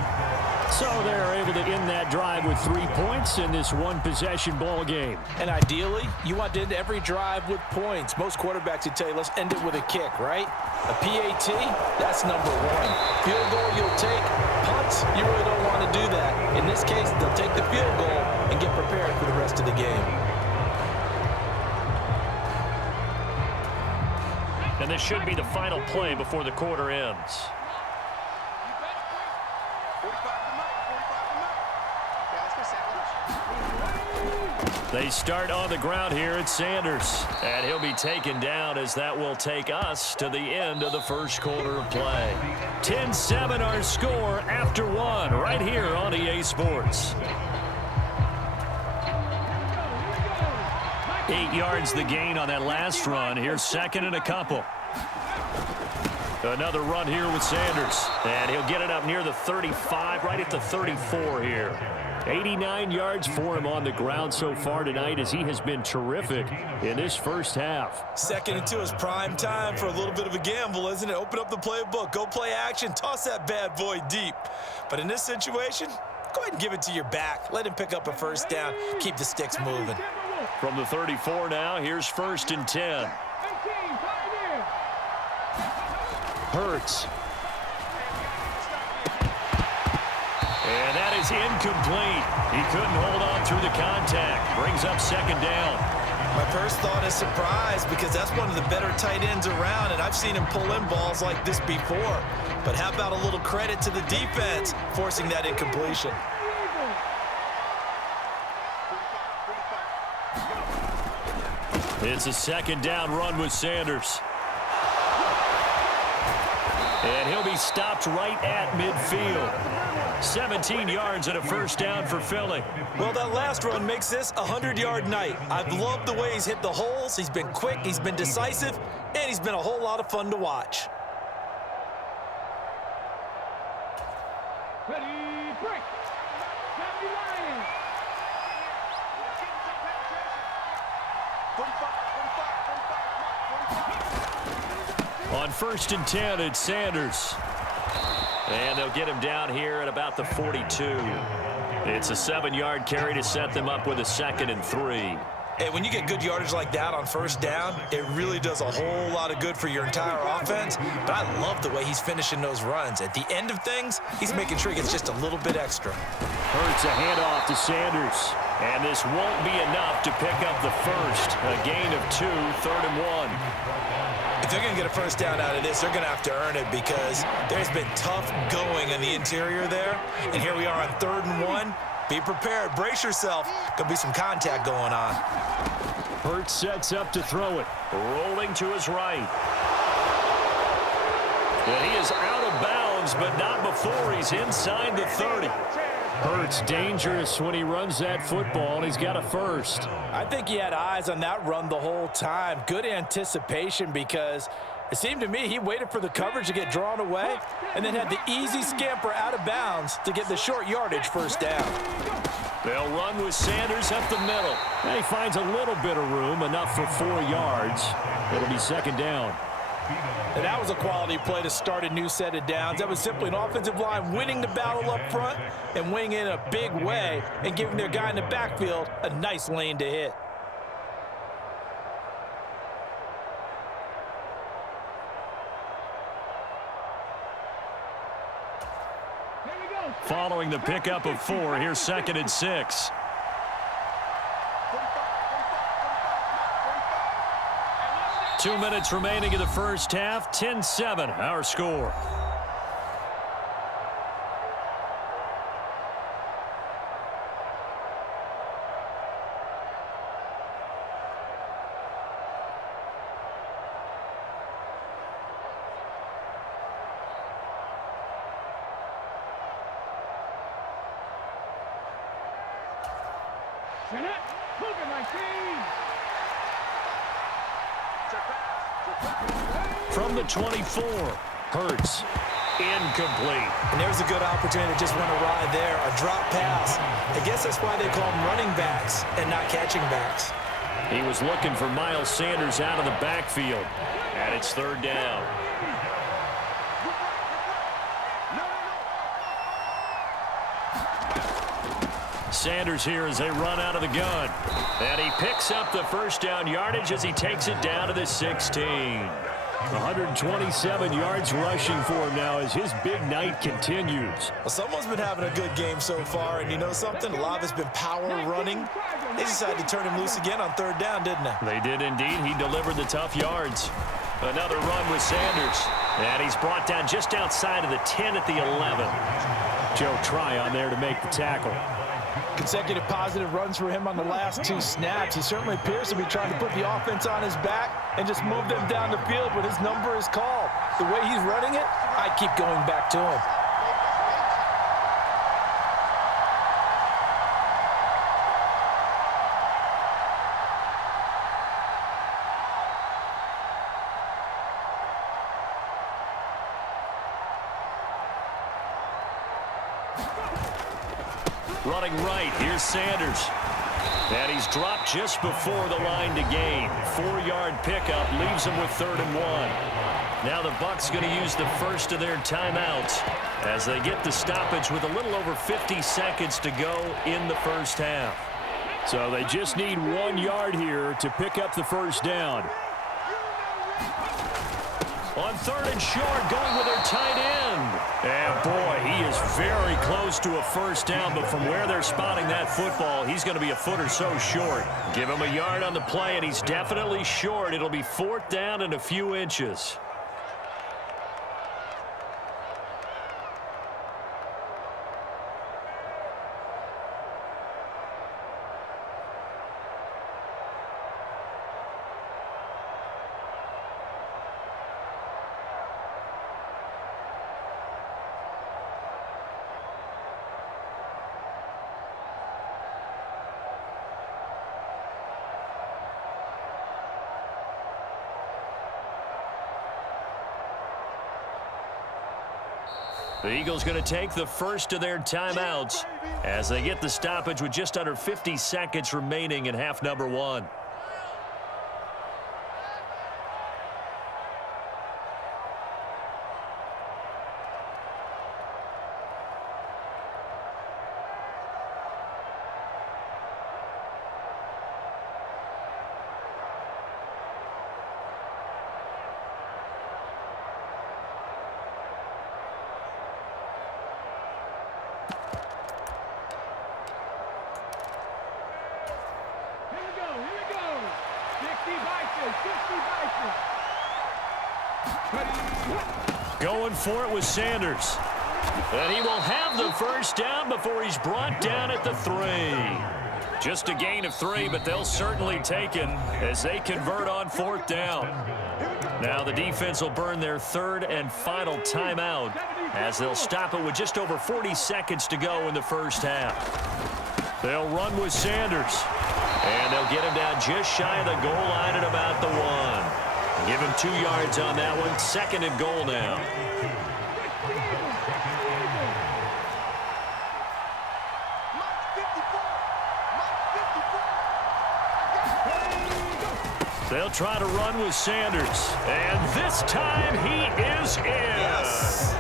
So they're able to end that drive with 3 points in this one-possession ball game. And ideally, you want to end every drive with points. Most quarterbacks would tell you, let's end it with a kick, right? A PAT, that's number 1. Field goal you'll take. Punts, you really don't want to do that. In this case, they'll take the field goal and get prepared for the rest of the game. And this should be the final play before the quarter ends. They start on the ground here at Sanders. And he'll be taken down as that will take us to the end of the first quarter of play. 10-7 our score after 1 right here on EA Sports. 8 yards the gain on that last run. Here's second and a couple. Another run here with Sanders. And he'll get it up near the 35, right at the 34 here. 89 yards for him on the ground so far tonight as he has been terrific in this first half. Second and 2 is prime time for a little bit of a gamble, isn't it? Open up the playbook, go play action, toss that bad boy deep. But in this situation, go ahead and give it to your back. Let him pick up a first down, keep the sticks moving. From the 34 now, here's first and 10. Hurts. And that is incomplete. He couldn't hold on through the contact. Brings up second down. My first thought is surprise because that's one of the better tight ends around, and I've seen him pull in balls like this before. But how about a little credit to the defense forcing that incompletion? It's a second down run with Sanders. And he'll be stopped right at midfield. 17 yards and a first down for Philly. Well, that last run makes this a 100-yard night. I've loved the way he's hit the holes. He's been quick, he's been decisive, and he's been a whole lot of fun to watch. Ready, break. On first and 10, it's Sanders. And they'll get him down here at about the 42. It's a 7-yard carry to set them up with a second and 3. Hey, when you get good yardage like that on first down, it really does a whole lot of good for your entire offense. But I love the way he's finishing those runs. At the end of things, he's making sure he gets just a little bit extra. Hurts a handoff to Sanders. And this won't be enough to pick up the first. A gain of 2, 3rd and 1. If they're going to get a first down out of this, they're going to have to earn it because there's been tough going in the interior there. And here we are on 3rd and 1. Be prepared. Brace yourself. Going to be some contact going on. Hurts sets up to throw it. Rolling to his right. And he is out of bounds, but not before he's inside the 30. Hurts dangerous when he runs that football, and he's got a first. I think he had eyes on that run the whole time. Good anticipation because it seemed to me he waited for the coverage to get drawn away and then had the easy scamper out of bounds to get the short yardage first down. They'll run with Sanders up the middle. And he finds a little bit of room, enough for 4 yards. It'll be 2nd down. And that was a quality play to start a new set of downs. That was simply an offensive line winning the battle up front and winning in a big way and giving their guy in the backfield a nice lane to hit. Following the pickup of 4, here's 2nd and 6. Two minutes remaining in the first half. 10-7, our score. From the 24, Hurts, incomplete. And there's a good opportunity to just run a ride there, a drop pass. I guess that's why they call them running backs and not catching backs. He was looking for Miles Sanders out of the backfield, and it's 3rd down. Sanders here as they run out of the gun. And he picks up the first down yardage as he takes it down to the 16. 127 yards rushing for him now as his big night continues. Well, someone's been having a good game so far, and you know something? A lot of it's been power running. They decided to turn him loose again on 3rd down, didn't they? They did indeed. He delivered the tough yards. Another run with Sanders. And he's brought down just outside of the 10 at the 11. Joe Tryon there to make the tackle. Consecutive positive runs for him on the last 2 snaps. He certainly appears to be trying to put the offense on his back and just move them down the field when his number is called. The way he's running it, I keep going back to him. Running right, here's Sanders. And he's dropped just before the line to gain. 4-yard pickup leaves him with 3rd and 1. Now the Bucs going to use the first of their timeouts as they get the stoppage with a little over 50 seconds to go in the first half. So they just need 1 yard here to pick up the first down. On 3rd and short, going with their tight end. And boy, he is very close to a first down, but from where they're spotting that football, he's going to be a foot or so short. Give him a yard on the play, and he's definitely short. It'll be 4th down and a few inches. The Eagles going to take the first of their timeouts as they get the stoppage with just under 50 seconds remaining in half number 1. Going for it with Sanders. And he will have the first down before he's brought down at the 3. Just a gain of 3, but they'll certainly take it as they convert on 4th down. Now the defense will burn their 3rd and final timeout as they'll stop it with just over 40 seconds to go in the first half. They'll run with Sanders. And they'll get him down just shy of the goal line at about the 1. Give him 2 yards on that one. 2nd and goal now. They'll try to run with Sanders. And this time he is in. Yes.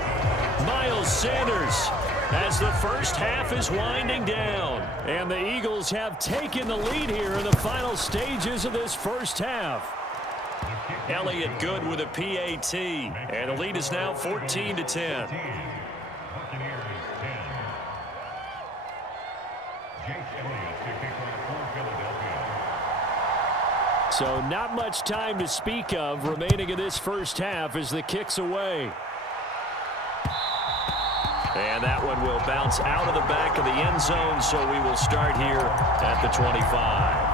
Miles Sanders as the first half is winding down. And the Eagles have taken the lead here in the final stages of this first half. Elliott good with a PAT. And the lead is now 14-10. So not much time to speak of remaining in this first half as the kick's away. And that one will bounce out of the back of the end zone, so we will start here at the 25.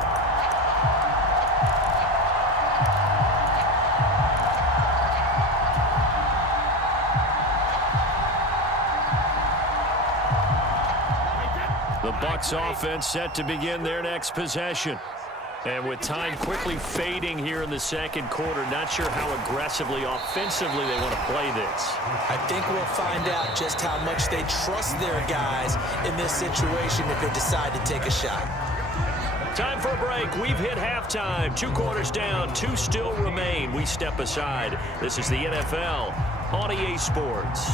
The Bucs offense set to begin their next possession. And with time quickly fading here in the second quarter, not sure how aggressively, offensively they want to play this. I think we'll find out just how much they trust their guys in this situation if they decide to take a shot. Time for a break. We've hit halftime. 2 quarters down, 2 still remain. We step aside. This is the NFL on EA Sports.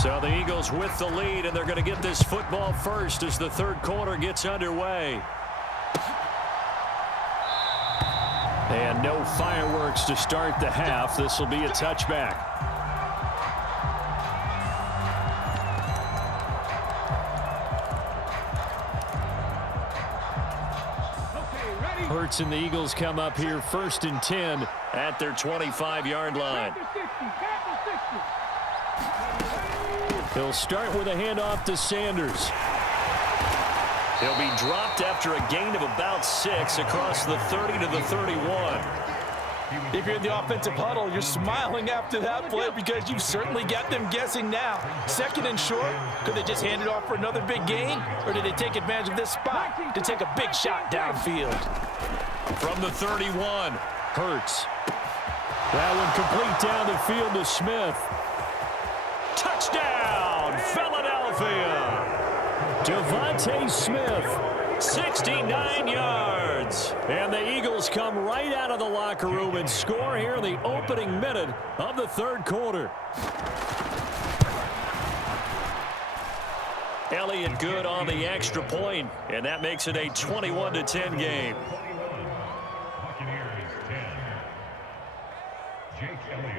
So the Eagles with the lead, and they're going to get this football first as the third quarter gets underway. And no fireworks to start the half. This will be a touchback. Hurts and the Eagles come up here 1st and 10 at their 25-yard line. He'll start with a handoff to Sanders. He'll be dropped after a gain of about 6 across the 30 to the 31. If you're in the offensive huddle, you're smiling after that play because you've certainly got them guessing now. 2nd and short, could they just hand it off for another big gain? Or did they take advantage of this spot to take a big shot downfield? From the 31, Hurts. That one complete down the field to Smith. Touchdown, Philadelphia! Devontae Smith, 69 yards. And the Eagles come right out of the locker room and score here in the opening minute of the 3rd quarter. Elliott good on the extra point, and that makes it a 21-10 game.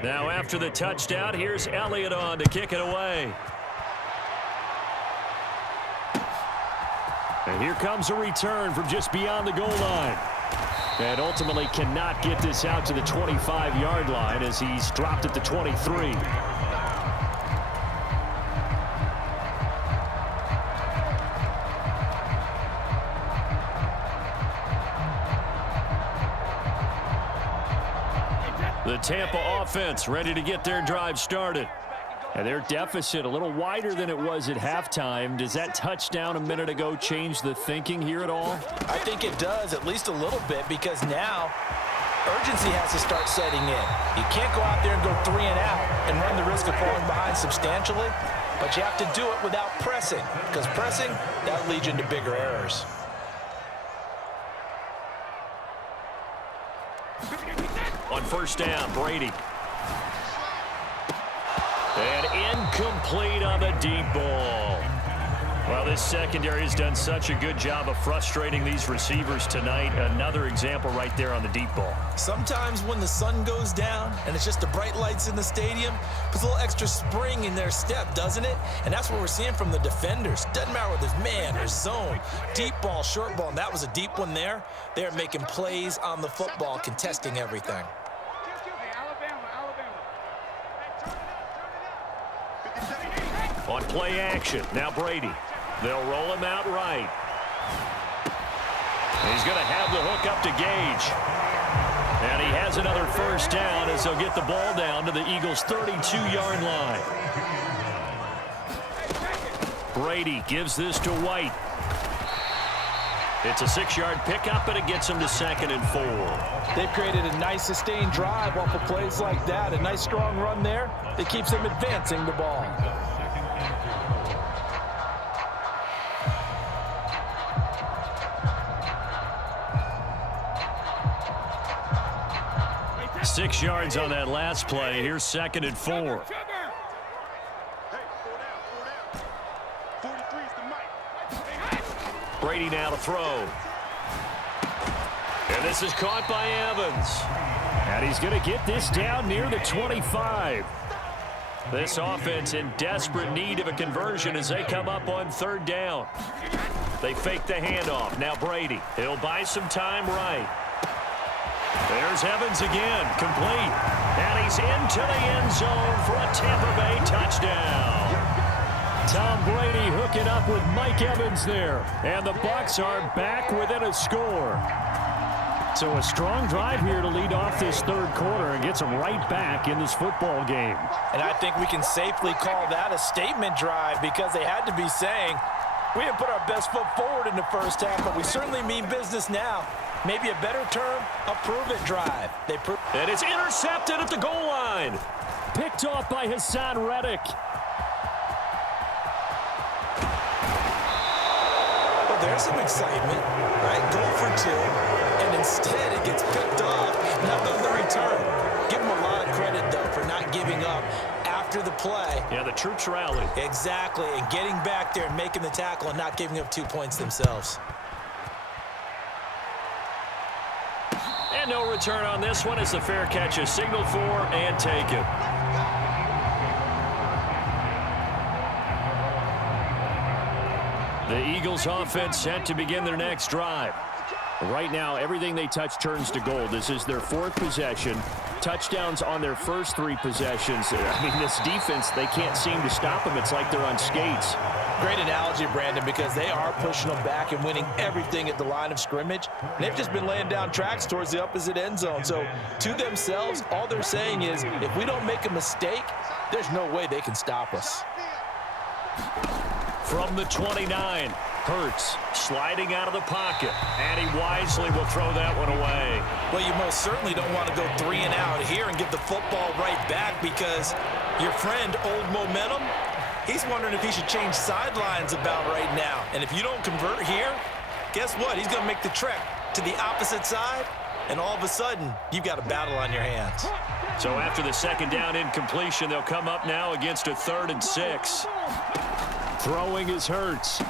Now after the touchdown, here's Elliott on to kick it away. And here comes a return from just beyond the goal line. And ultimately cannot get this out to the 25-yard line as he's dropped at the 23. The Tampa offense ready to get their drive started. And their deficit a little wider than it was at halftime. Does that touchdown a minute ago change the thinking here at all? I think it does, at least a little bit, because now urgency has to start setting in. You can't go out there and go 3 and out and run the risk of falling behind substantially, but you have to do it without pressing, because pressing, that leads you into bigger errors. On 1st down, Brady. And incomplete on the deep ball. Well, this secondary has done such a good job of frustrating these receivers tonight. Another example right there on the deep ball. Sometimes when the sun goes down and it's just the bright lights in the stadium, puts a little extra spring in their step, doesn't it? And that's what we're seeing from the defenders. Doesn't matter whether it's man or zone, deep ball, short ball, and that was a deep one there. They're making plays on the football, contesting everything. On play action, now Brady. They'll roll him out right. He's going to have the hook up to Gage. And he has another first down as they'll get the ball down to the Eagles' 32-yard line. Brady gives this to White. It's a 6-yard pickup, and it gets him to 2nd and 4. They've created a nice sustained drive off of plays like that. A nice strong run there that keeps them advancing the ball. Six yards on that last play. Here's 2nd and 4. Brady now to throw. And this is caught by Evans. And he's going to get this down near the 25. This offense in desperate need of a conversion as they come up on 3rd down. They fake the handoff. Now Brady. He'll buy some time right. There's Evans again, complete. And he's into the end zone for a Tampa Bay touchdown. Tom Brady hooking up with Mike Evans there. And the Bucs are back within a score. So a strong drive here to lead off this 3rd quarter and gets them right back in this football game. And I think we can safely call that a statement drive because they had to be saying, we didn't put our best foot forward in the first half, but we certainly mean business now. Maybe a better term, a prove-it drive. And it's intercepted at the goal line. Picked off by Hassan Reddick. Well, there's some excitement, right? Goal for 2, and instead it gets picked off. Nothing of the return. Give them a lot of credit, though, for not giving up after the play. Yeah, the troops rallied. Exactly, and getting back there and making the tackle and not giving up 2 points themselves. And no return on this one as the fair catch is signaled for and taken. The Eagles offense set to begin their next drive. Right now, everything they touch turns to gold. This is their 4th possession. Touchdowns on their first 3 possessions. I mean, this defense, they can't seem to stop them. It's like they're on skates. Great analogy, Brandon, because they are pushing them back and winning everything at the line of scrimmage. And they've just been laying down tracks towards the opposite end zone. So to themselves, all they're saying is, if we don't make a mistake, there's no way they can stop us. From the 29, Hurts sliding out of the pocket, and he wisely will throw that one away. Well, you most certainly don't want to go 3 and out here and give the football right back because your friend, Old Momentum, he's wondering if he should change sidelines about right now. And if you don't convert here, guess what? He's going to make the trek to the opposite side, and all of a sudden, you've got a battle on your hands. So after the 2nd down incompletion, they'll come up now against a 3rd and 6. Throwing is Hurts.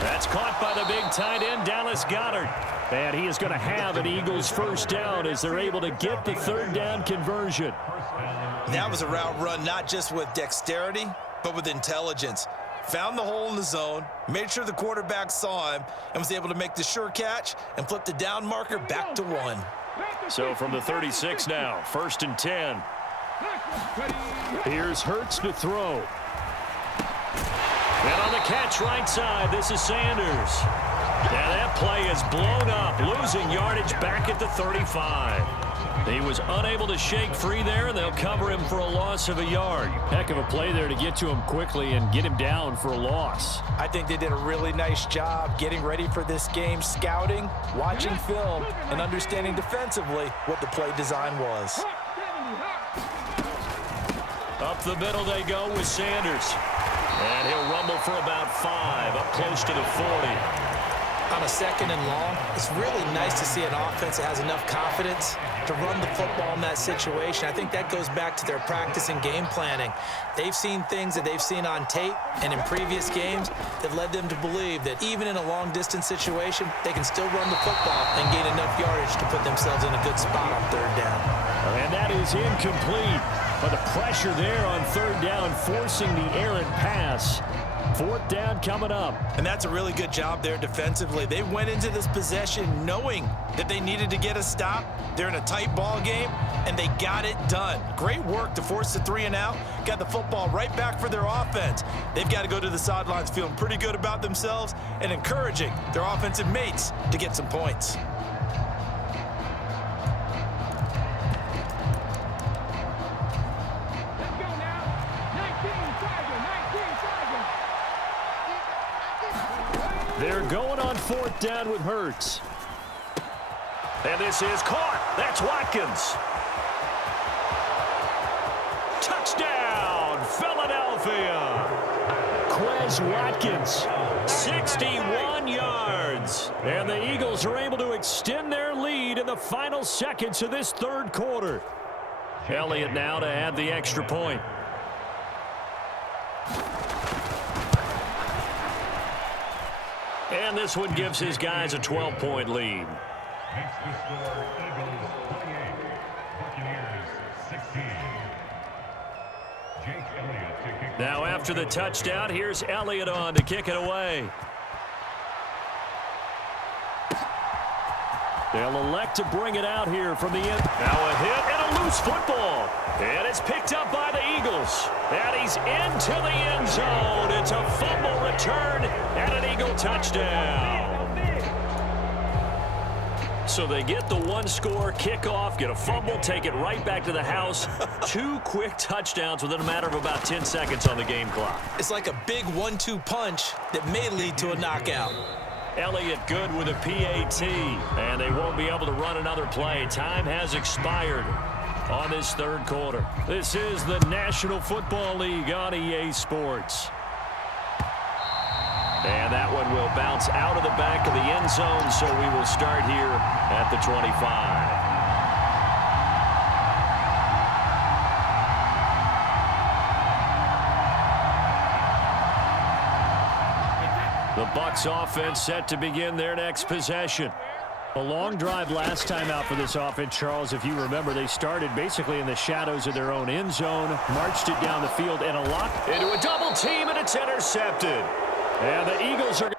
That's caught by the big tight end, Dallas Goedert. And he is going to have an Eagles first down as they're able to get the 3rd down conversion. That was a route run not just with dexterity, but with intelligence. Found the hole in the zone, made sure the quarterback saw him, and was able to make the sure catch and flip the down marker back to 1. So from the 36 now, 1st and 10. Here's Hurts to throw. And on the catch right side, this is Sanders. And that play is blown up, losing yardage back at the 35. He was unable to shake free there, and they'll cover him for a loss of a yard. Heck of a play there to get to him quickly and get him down for a loss. I think they did a really nice job getting ready for this game, scouting, watching film, and understanding defensively what the play design was. Up the middle they go with Sanders. And he'll rumble for about 5, up close to the 40. On a 2nd and long, it's really nice to see an offense that has enough confidence to run the football in that situation. I think that goes back to their practice and game planning. They've seen things that they've seen on tape and in previous games that led them to believe that even in a long-distance situation, they can still run the football and gain enough yardage to put themselves in a good spot on third down. And that is incomplete. But the pressure there on third down, forcing the errant pass. Fourth down coming up. And that's a really good job there defensively. They went into this possession knowing that they needed to get a stop. They're in a tight ball game, and they got it done. Great work to force the 3 and out. Got the football right back for their offense. They've got to go to the sidelines feeling pretty good about themselves and encouraging their offensive mates to get some points. They're going on fourth down with Hurts. And this is caught. That's Watkins. Touchdown, Philadelphia. Quez Watkins, 61 yards. And the Eagles are able to extend their lead in the final seconds of this third quarter. Elliott now to add the extra point. And this one gives his guys a 12-point lead. Makes the score Eagles 28, Buccaneers 16. Jake Elliott to kick. Now after the touchdown, here's Elliott on to kick it away. They'll elect to bring it out here from the end. Now a hit and a loose football. And it's picked up by the Eagles. And he's into the end zone. It's a fumble return and an Eagle touchdown. So they get the one-score kickoff, get a fumble, take it right back to the house. 2 quick touchdowns within a matter of about 10 seconds on the game clock. It's like a big 1-2 punch that may lead to a knockout. Elliott good with a PAT, and they won't be able to run another play. Time has expired on this third quarter. This is the National Football League on EA Sports. And that one will bounce out of the back of the end zone, so we will start here at the 25. The Bucs offense set to begin their next possession. A long drive last time out for this offense, Charles. If you remember, they started basically in the shadows of their own end zone, marched it down the field, and a lock into a double team, and it's intercepted. And the Eagles are...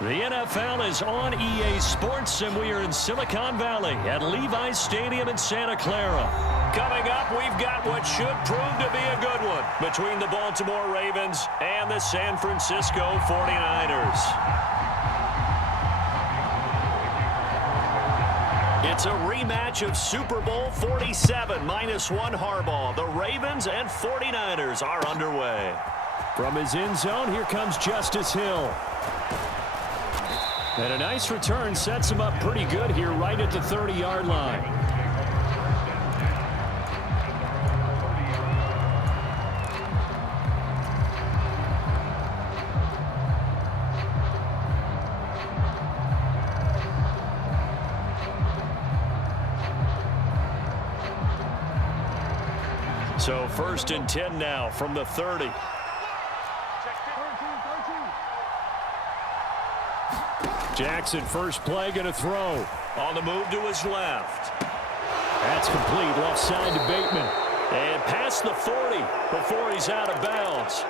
The NFL is on EA Sports, and we are in Silicon Valley at Levi's Stadium in Santa Clara. Coming up, we've got what should prove to be a good one between the Baltimore Ravens and the San Francisco 49ers. It's a rematch of Super Bowl 47 -1 Harbaugh. The Ravens and 49ers are underway. From his end zone, here comes Justice Hill. And a nice return sets him up pretty good here right at the 30-yard line. So 1st and 10 now from the 30. Jackson, first play, going to throw. On the move to his left. That's complete, left side to Bateman. And past the 40 before he's out of bounds.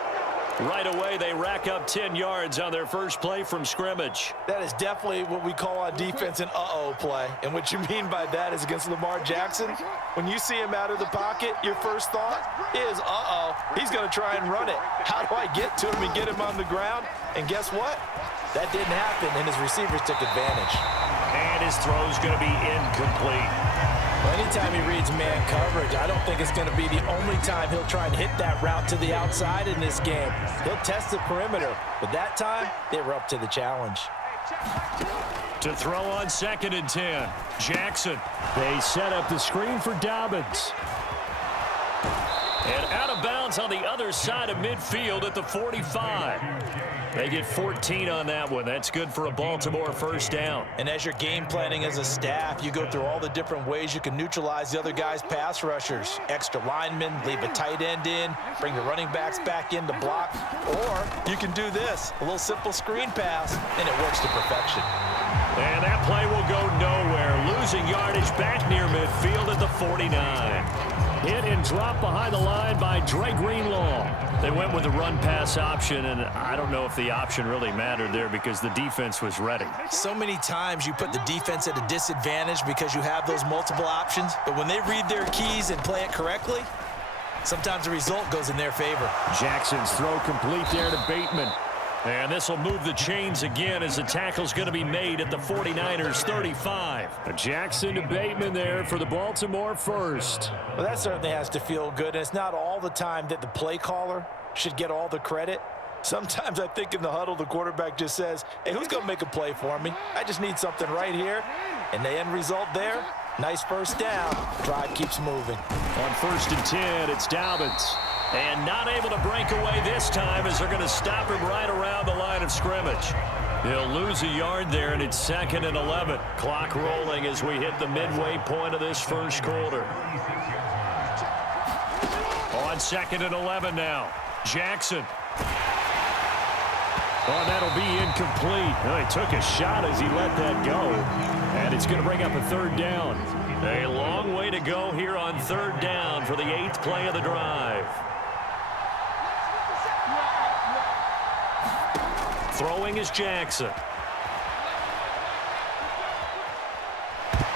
Right away, they rack up 10 yards on their first play from scrimmage. That is definitely what we call on defense an uh-oh play. And what you mean by that is against Lamar Jackson, when you see him out of the pocket, your first thought is, uh-oh, he's going to try and run it. How do I get to him and get him on the ground? And guess what? That didn't happen, and his receivers took advantage. And his throw's going to be incomplete. Well, anytime he reads man coverage, I don't think it's going to be the only time he'll try and hit that route to the outside in this game. He'll test the perimeter, but that time, they were up to the challenge. To throw on 2nd and 10, Jackson. They set up the screen for Dobbins. And out of bounds on the other side of midfield at the 45. They get 14 on that one. That's good for a Baltimore first down. And as you're game planning as a staff, you go through all the different ways you can neutralize the other guy's pass rushers. Extra linemen, leave a tight end in, bring the running backs back in to block. Or you can do this, a little simple screen pass, and it works to perfection. And that play will go nowhere. Losing yardage back near midfield at the 49. Hit and drop behind the line by Dre Greenlaw. They went with the run-pass option, and I don't know if the option really mattered there because the defense was ready. So many times you put the defense at a disadvantage because you have those multiple options, but when they read their keys and play it correctly, sometimes the result goes in their favor. Jackson's throw complete there to Bateman. And this will move the chains again as the tackle's going to be made at the 49ers 35. Jackson to Bateman there for the Baltimore first. Well, that certainly has to feel good, and it's not all the time that the play caller should get all the credit. Sometimes I think in the huddle, the quarterback just says, hey, who's going to make a play for me? I just need something right here. And the end result there, nice first down. Drive keeps moving. On 1st and 10, it's Dobbins. And not able to break away this time as they're going to stop him right around the line of scrimmage. He'll lose a yard there, and it's 2nd and 11. Clock rolling as we hit the midway point of this first quarter. On 2nd and 11 now, Jackson. Oh, that'll be incomplete. Oh, he took a shot as he let that go. And it's going to bring up a 3rd down. A long way to go here on 3rd down for the 8th play of the drive. Throwing is Jackson.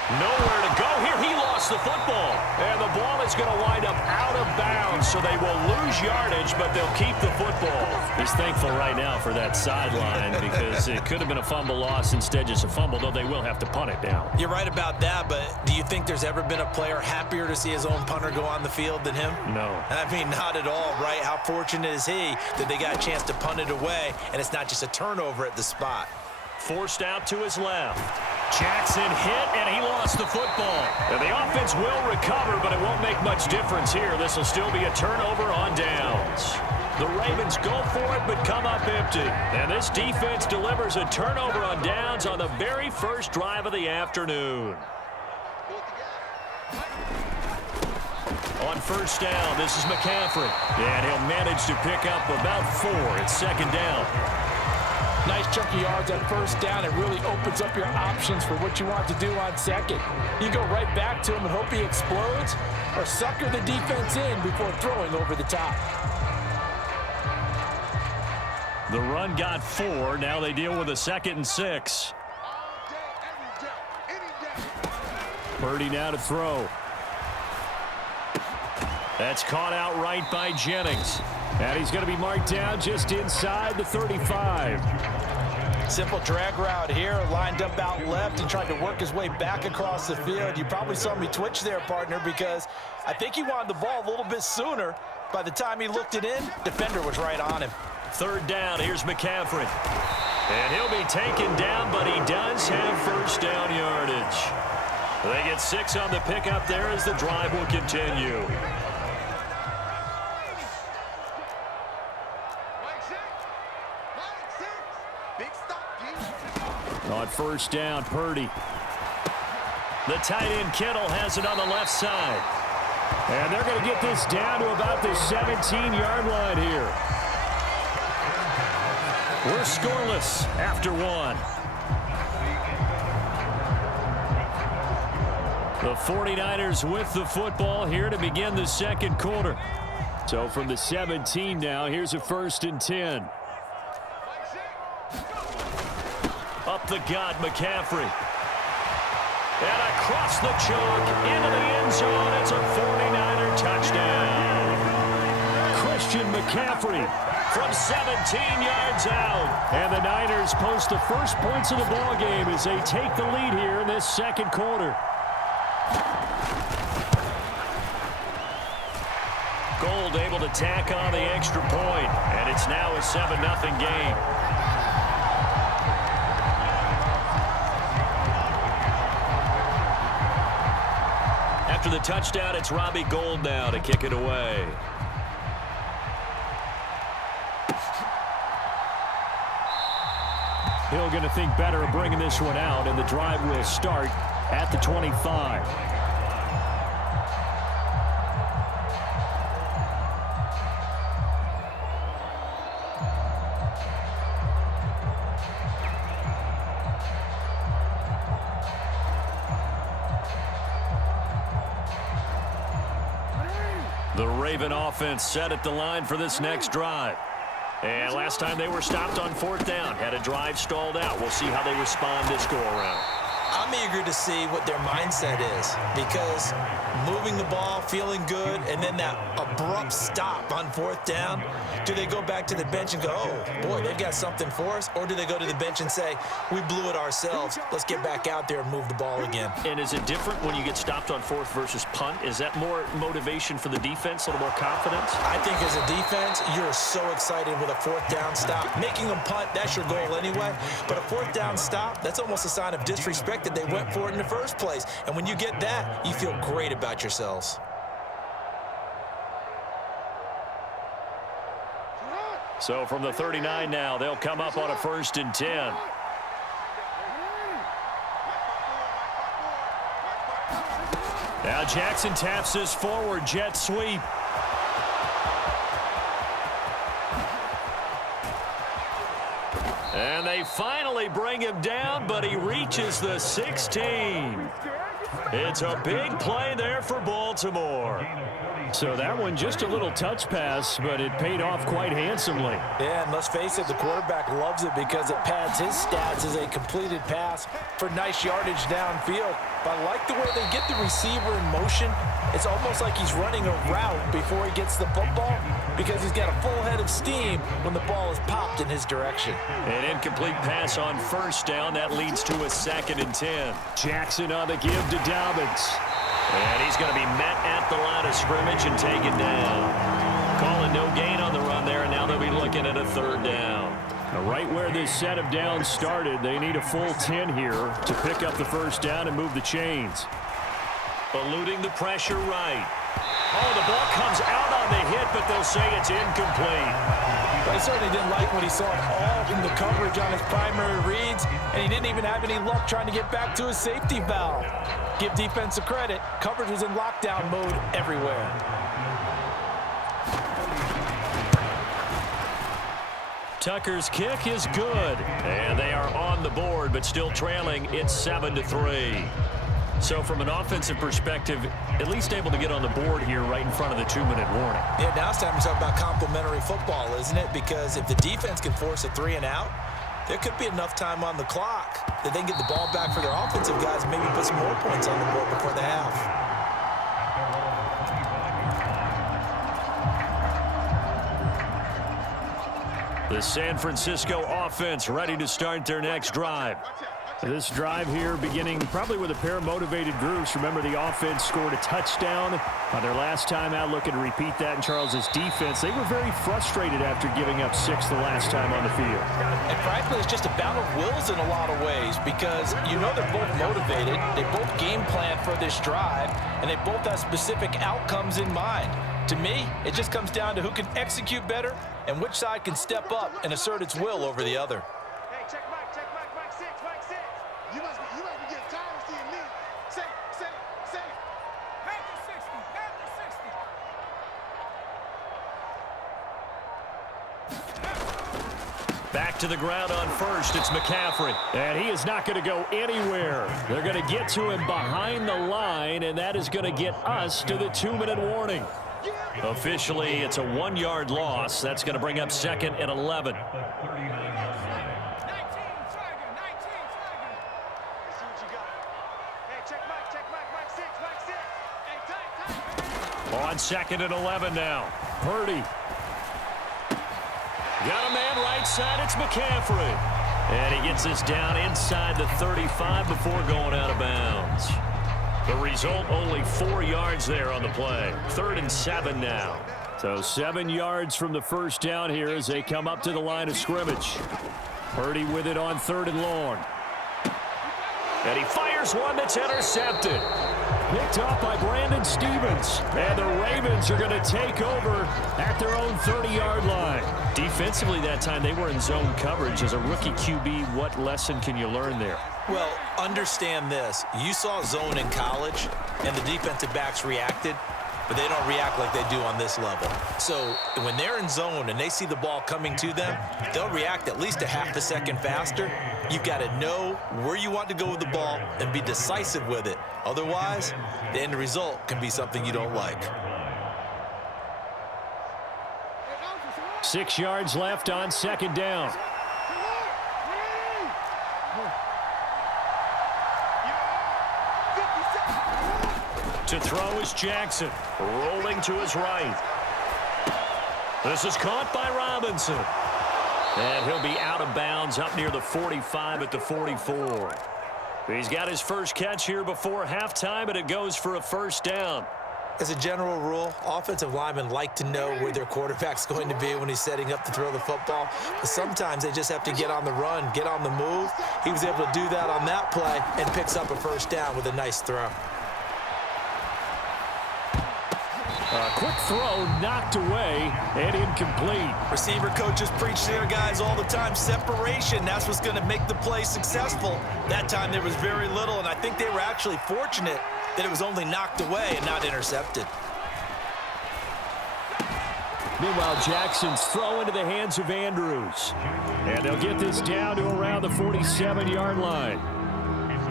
Nowhere to go here. He lost the football. And the ball is going to wind up out of bounds, so they will lose yardage, but they'll keep the football. He's thankful right now for that sideline because it could have been a fumble loss, instead just a fumble, though they will have to punt it down. You're right about that, but do you think there's ever been a player happier to see his own punter go on the field than him? No. I mean, not at all, right? How fortunate is he that they got a chance to punt it away, and it's not just a turnover at the spot. Forced out to his left. Jackson hit, and he lost the football. And the offense will recover, but it won't make much difference here. This will still be a turnover on downs. The Ravens go for it, but come up empty. And this defense delivers a turnover on downs on the very first drive of the afternoon. On 1st down, this is McCaffrey. And he'll manage to pick up about 4. It's 2nd down. Nice chunky yards on 1st down. It really opens up your options for what you want to do on 2nd. You go right back to him and hope he explodes, or sucker the defense in before throwing over the top. The run got 4. Now they deal with a 2nd and 6. Purdy now to throw. That's caught out right by Jennings. And he's going to be marked down just inside the 35. Simple drag route here, lined up out left and tried to work his way back across the field. You probably saw me twitch there, partner, because I think he wanted the ball a little bit sooner. By the time he looked it in, defender was right on him. 3rd down, here's McCaffrey. And he'll be taken down, but he does have first down yardage. They get 6 on the pickup there as the drive will continue. On first down, Purdy. The tight end Kittle has it on the left side. And they're going to get this down to about the 17-yard line here. We're scoreless after 1. The 49ers with the football here to begin the second quarter. So from the 17 now, here's a 1st and 10. Up the gut, McCaffrey. And across the chalk, into the end zone. It's a 49er touchdown. Christian McCaffrey from 17 yards out. And the Niners post the first points of the ball game as they take the lead here in this second quarter. Gold able to tack on the extra point, and it's now a 7-0 game. After the touchdown, it's Robbie Gould now to kick it away. Hill going to think better of bringing this one out, and the drive will start at the 25. The Raven offense set at the line for this next drive. And last time they were stopped on 4th down, had a drive stalled out. We'll see how they respond this go-around. I'm eager to see what their mindset is, because moving the ball, feeling good, and then that abrupt stop on 4th down, do they go back to the bench and go, oh, boy, they've got something for us? Or do they go to the bench and say, we blew it ourselves, let's get back out there and move the ball again? And is it different when you get stopped on 4th versus punt? Is that more motivation for the defense, a little more confidence? I think as a defense, you're so excited with a 4th down stop. Making them punt, that's your goal anyway. But a 4th down stop, that's almost a sign of disrespect that they went for it in the first place. And when you get that, you feel great about yourselves. So from the 39 now, they'll come up on a 1st and 10. Now Jackson taps this forward, jet sweep. And they finally bring him down, but he reaches the 16. It's a big play there for Baltimore. So that one just a little touch pass, but it paid off quite handsomely. Yeah, and let's face it, the quarterback loves it because it pads his stats as a completed pass for nice yardage downfield. But I like the way they get the receiver in motion. It's almost like he's running a route before he gets the football because he's got a full head of steam when the ball is popped in his direction. An incomplete pass on 1st down. That leads to a 2nd and 10. Jackson on the give to Dobbins. And he's going to be met at the line of scrimmage and taken down. Calling no gain on the run there, and now they'll be looking at a 3rd down. Now, right where this set of downs started, they need a full 10 here to pick up the 1st down and move the chains. Eluding the pressure right. Oh, the ball comes out on the hit, but they'll say it's incomplete. But he certainly didn't like what he saw all in the coverage on his primary reads, and he didn't even have any luck trying to get back to his safety valve. Give defense a credit. Coverage was in lockdown mode everywhere. Tucker's kick is good, and they are on the board, but still trailing. It's 7-3. So from an offensive perspective, at least able to get on the board here right in front of the 2-minute warning. Yeah, now it's time to talk about complimentary football, isn't it? Because if the defense can force a 3 and out, there could be enough time on the clock that they can get the ball back for their offensive guys and maybe put some more points on the board before the half. The San Francisco offense ready to start their next drive. This drive here beginning probably with a pair of motivated groups. Remember, the offense scored a touchdown on their last time out, looking to repeat that in Charles's defense. They were very frustrated after giving up 6 the last time on the field. And frankly, it's just a battle of wills in a lot of ways because you know they're both motivated, they both game plan for this drive, and they both have specific outcomes in mind. To me, it just comes down to who can execute better and which side can step up and assert its will over the other. Hey, check Mike 6, Mike 6. You must be getting tired of seeing me. Say. Panther 60. Back to the ground on first. It's McCaffrey. And he is not going to go anywhere. They're going to get to him behind the line, and that is going to get us to the 2-minute warning. Officially, it's a 1-yard loss. That's going to bring up 2nd and 11. On 2nd and 11 now. Purdy. Got a man right side. It's McCaffrey. And he gets us down inside the 35 before going out of bounds. The result, only 4 yards there on the play. 3rd and 7 now. So 7 yards from the first down here as they come up to the line of scrimmage. Purdy with it on 3rd and long. And he fires one that's intercepted. Picked up by Brandon Stevens. And the Ravens are going to take over at their own 30-yard line. Defensively that time, they were in zone coverage. As a rookie QB, what lesson can you learn there? Well, understand this. You saw zone in college, and the defensive backs reacted, but they don't react like they do on this level. So when they're in zone and they see the ball coming to them, they'll react at least a half a second faster. You've got to know where you want to go with the ball and be decisive with it. Otherwise, the end result can be something you don't like. 6 yards left on 2nd down. To throw is Jackson, rolling to his right. This is caught by Robinson. And he'll be out of bounds up near the 45 at the 44. He's got his first catch here before halftime, and it goes for a 1st down. As a general rule, offensive linemen like to know where their quarterback's going to be when he's setting up to throw the football. But sometimes they just have to get on the run, get on the move. He was able to do that on that play and picks up a 1st down with a nice throw. A quick throw knocked away and incomplete. Receiver coaches preach to their guys all the time. Separation, that's what's going to make the play successful. That time there was very little, and I think they were actually fortunate that it was only knocked away and not intercepted. Meanwhile, Jackson's throw into the hands of Andrews. And they'll get this down to around the 47-yard line.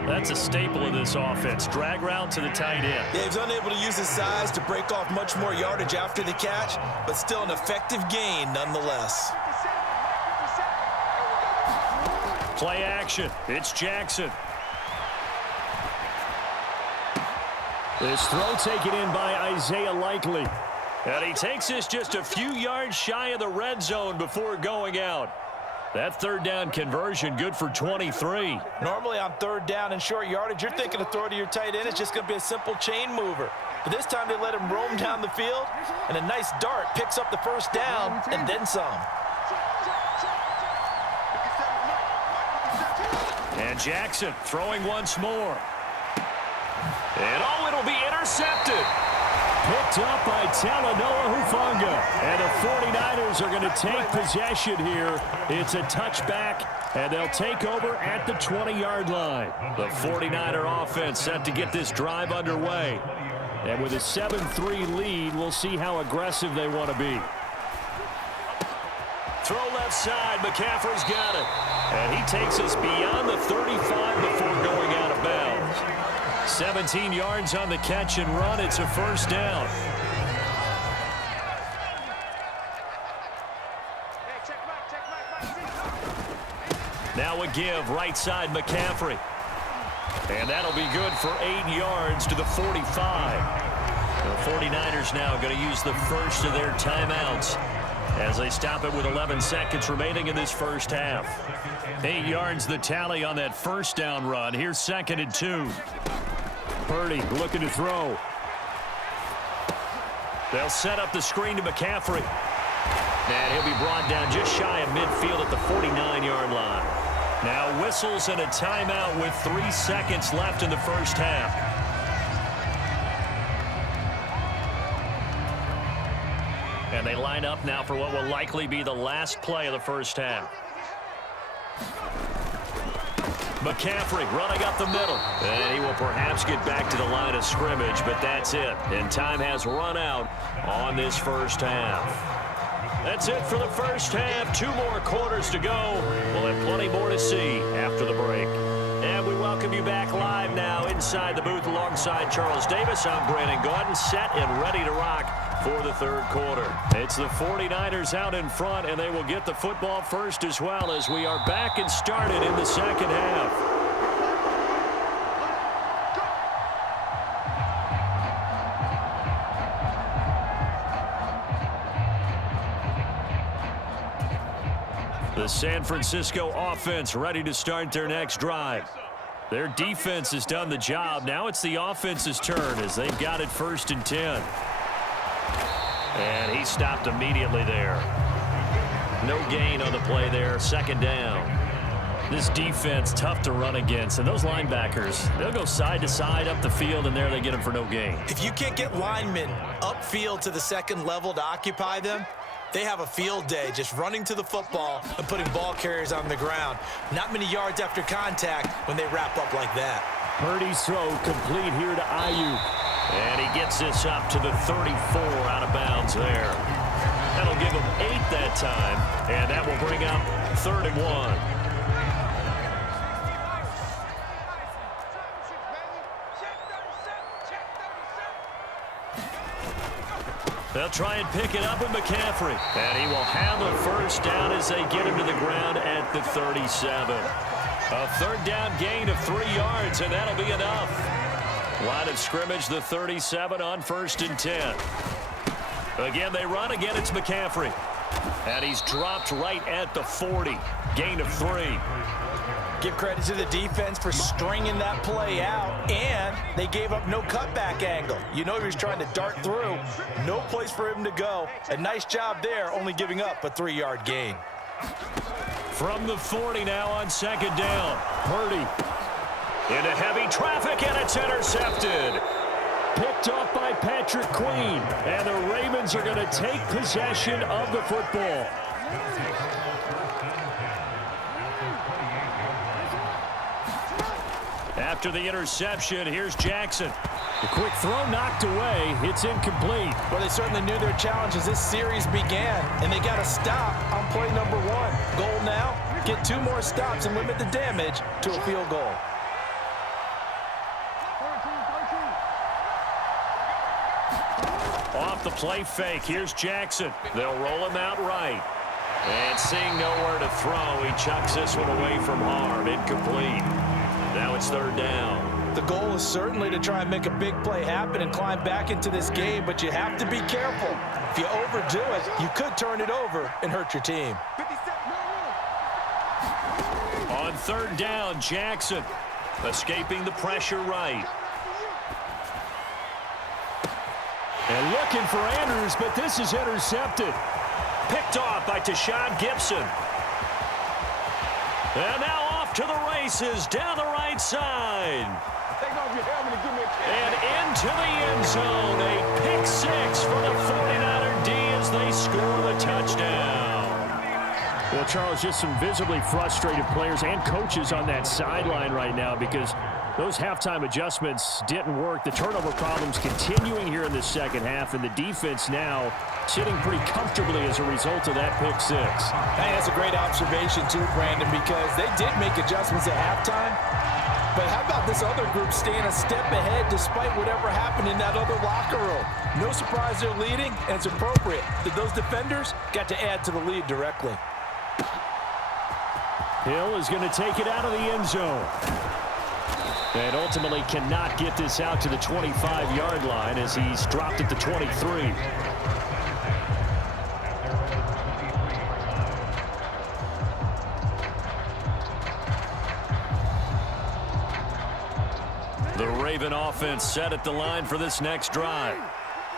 That's a staple of this offense. Drag route to the tight end. Yeah, he was unable to use his size to break off much more yardage after the catch, but still an effective gain nonetheless. Play action. It's Jackson. This throw taken in by Isaiah Likely. And he takes this just a few yards shy of the red zone before going out. That 3rd down conversion good for 23. Normally on 3rd down and short yardage, you're thinking to throw to your tight end. It's just going to be a simple chain mover. But this time they let him roam down the field, and a nice dart picks up the 1st down and then some. And Jackson throwing once more. And it'll be intercepted. Picked up by Talanoa Hufanga. And the 49ers are going to take possession here. It's a touchback, and they'll take over at the 20-yard line. The 49er offense set to get this drive underway. And with a 7-3 lead, we'll see how aggressive they want to be. Throw left side. McCaffrey's got it. And he takes us beyond the 35 before going out of bounds. 17 yards on the catch and run. It's a 1st down. Now a give, right side McCaffrey. And that'll be good for 8 yards to the 45. The 49ers now going to use the first of their timeouts. as they stop it with 11 seconds remaining in this first half. 8 yards the tally on that first down run. Here's 2nd and 2. Purdy looking to throw. They'll set up the screen to McCaffrey. And he'll be brought down just shy of midfield at the 49-yard line. Now whistles and a timeout with 3 seconds left in the first half. And they line up now for what will likely be the last play of the first half. McCaffrey running up the middle. And he will perhaps get back to the line of scrimmage, but that's it. And time has run out on this first half. That's it for the first half. 2 more quarters to go. We'll have plenty more to see after the break. And we welcome you back live now inside the booth alongside Charles Davis. I'm Brandon Gaudin, set and ready to rock for the third quarter. It's the 49ers out in front, and they will get the football first as well as we are back and started in the second half. The San Francisco offense ready to start their next drive. Their defense has done the job. Now it's the offense's turn as they've got it 1st and 10. And he stopped immediately there. No gain on the play there. 2nd down. This defense tough to run against. And those linebackers, they'll go side to side up the field, and there they get them for no gain. If you can't get linemen upfield to the second level to occupy them, they have a field day just running to the football and putting ball carriers on the ground. Not many yards after contact when they wrap up like that. Purdy's throw complete here to Ayuk. And he gets this up to the 34 out of bounds there. That'll give him 8 that time, and that will bring up 3rd and 1. They'll try and pick it up with McCaffrey. And he will have a first down as they get him to the ground at the 37. A 3rd down gain of 3 yards, and that'll be enough. Line of scrimmage, the 37 on 1st and 10. Again, they run. Again, it's McCaffrey. And he's dropped right at the 40. Gain of 3. Give credit to the defense for stringing that play out, and they gave up no cutback angle. You know he was trying to dart through. No place for him to go. A nice job there, only giving up a 3-yard gain. From the 40 now on 2nd down. Purdy into heavy traffic, and it's intercepted. Picked up by Patrick Queen, and the Ravens are going to take possession of the football. After the interception, here's Jackson. The quick throw knocked away. It's incomplete. Well, they certainly knew their challenge as this series began, and they got to stop on play number 1. Goal now, get 2 more stops and limit the damage to a field goal. Off the play fake, here's Jackson. They'll roll him out right. And seeing nowhere to throw, he chucks this one away from harm. Incomplete. Now it's 3rd down. The goal is certainly to try and make a big play happen and climb back into this game, but you have to be careful. If you overdo it, you could turn it over and hurt your team. On 3rd down, Jackson escaping the pressure right. And looking for Andrews, but this is intercepted. Picked off by Tashawn Gibson. And now off to the races down the right side. And into the end zone. A pick 6 for the 49er D as they score the touchdown. Well, Charles, just some visibly frustrated players and coaches on that sideline right now because those halftime adjustments didn't work. The turnover problems continuing here in the second half, and the defense now sitting pretty comfortably as a result of that pick 6. Hey, that's a great observation too, Brandon, because they did make adjustments at halftime. But how about this other group staying a step ahead despite whatever happened in that other locker room? No surprise they're leading, and it's appropriate that those defenders got to add to the lead directly. Hill is going to take it out of the end zone. And ultimately cannot get this out to the 25-yard line as he's dropped at the 23. Raven offense set at the line for this next drive.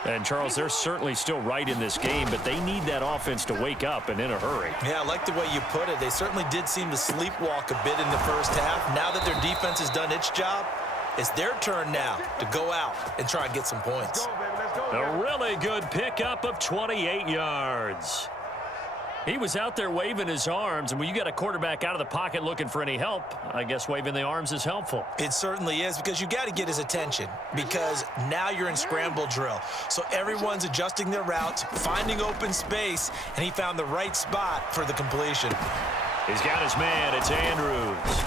And, Charles, they're certainly still right in this game, but they need that offense to wake up and in a hurry. Yeah, I like the way you put it. They certainly did seem to sleepwalk a bit in the first half. Now that their defense has done its job, it's their turn now to go out and try and get some points. A really good pickup of 28 yards. He was out there waving his arms, and when you got a quarterback out of the pocket looking for any help, I guess waving the arms is helpful. It certainly is, because you got to get his attention, because now you're in scramble drill. So everyone's adjusting their routes, finding open space, and he found the right spot for the completion. He's got his man. It's Andrews.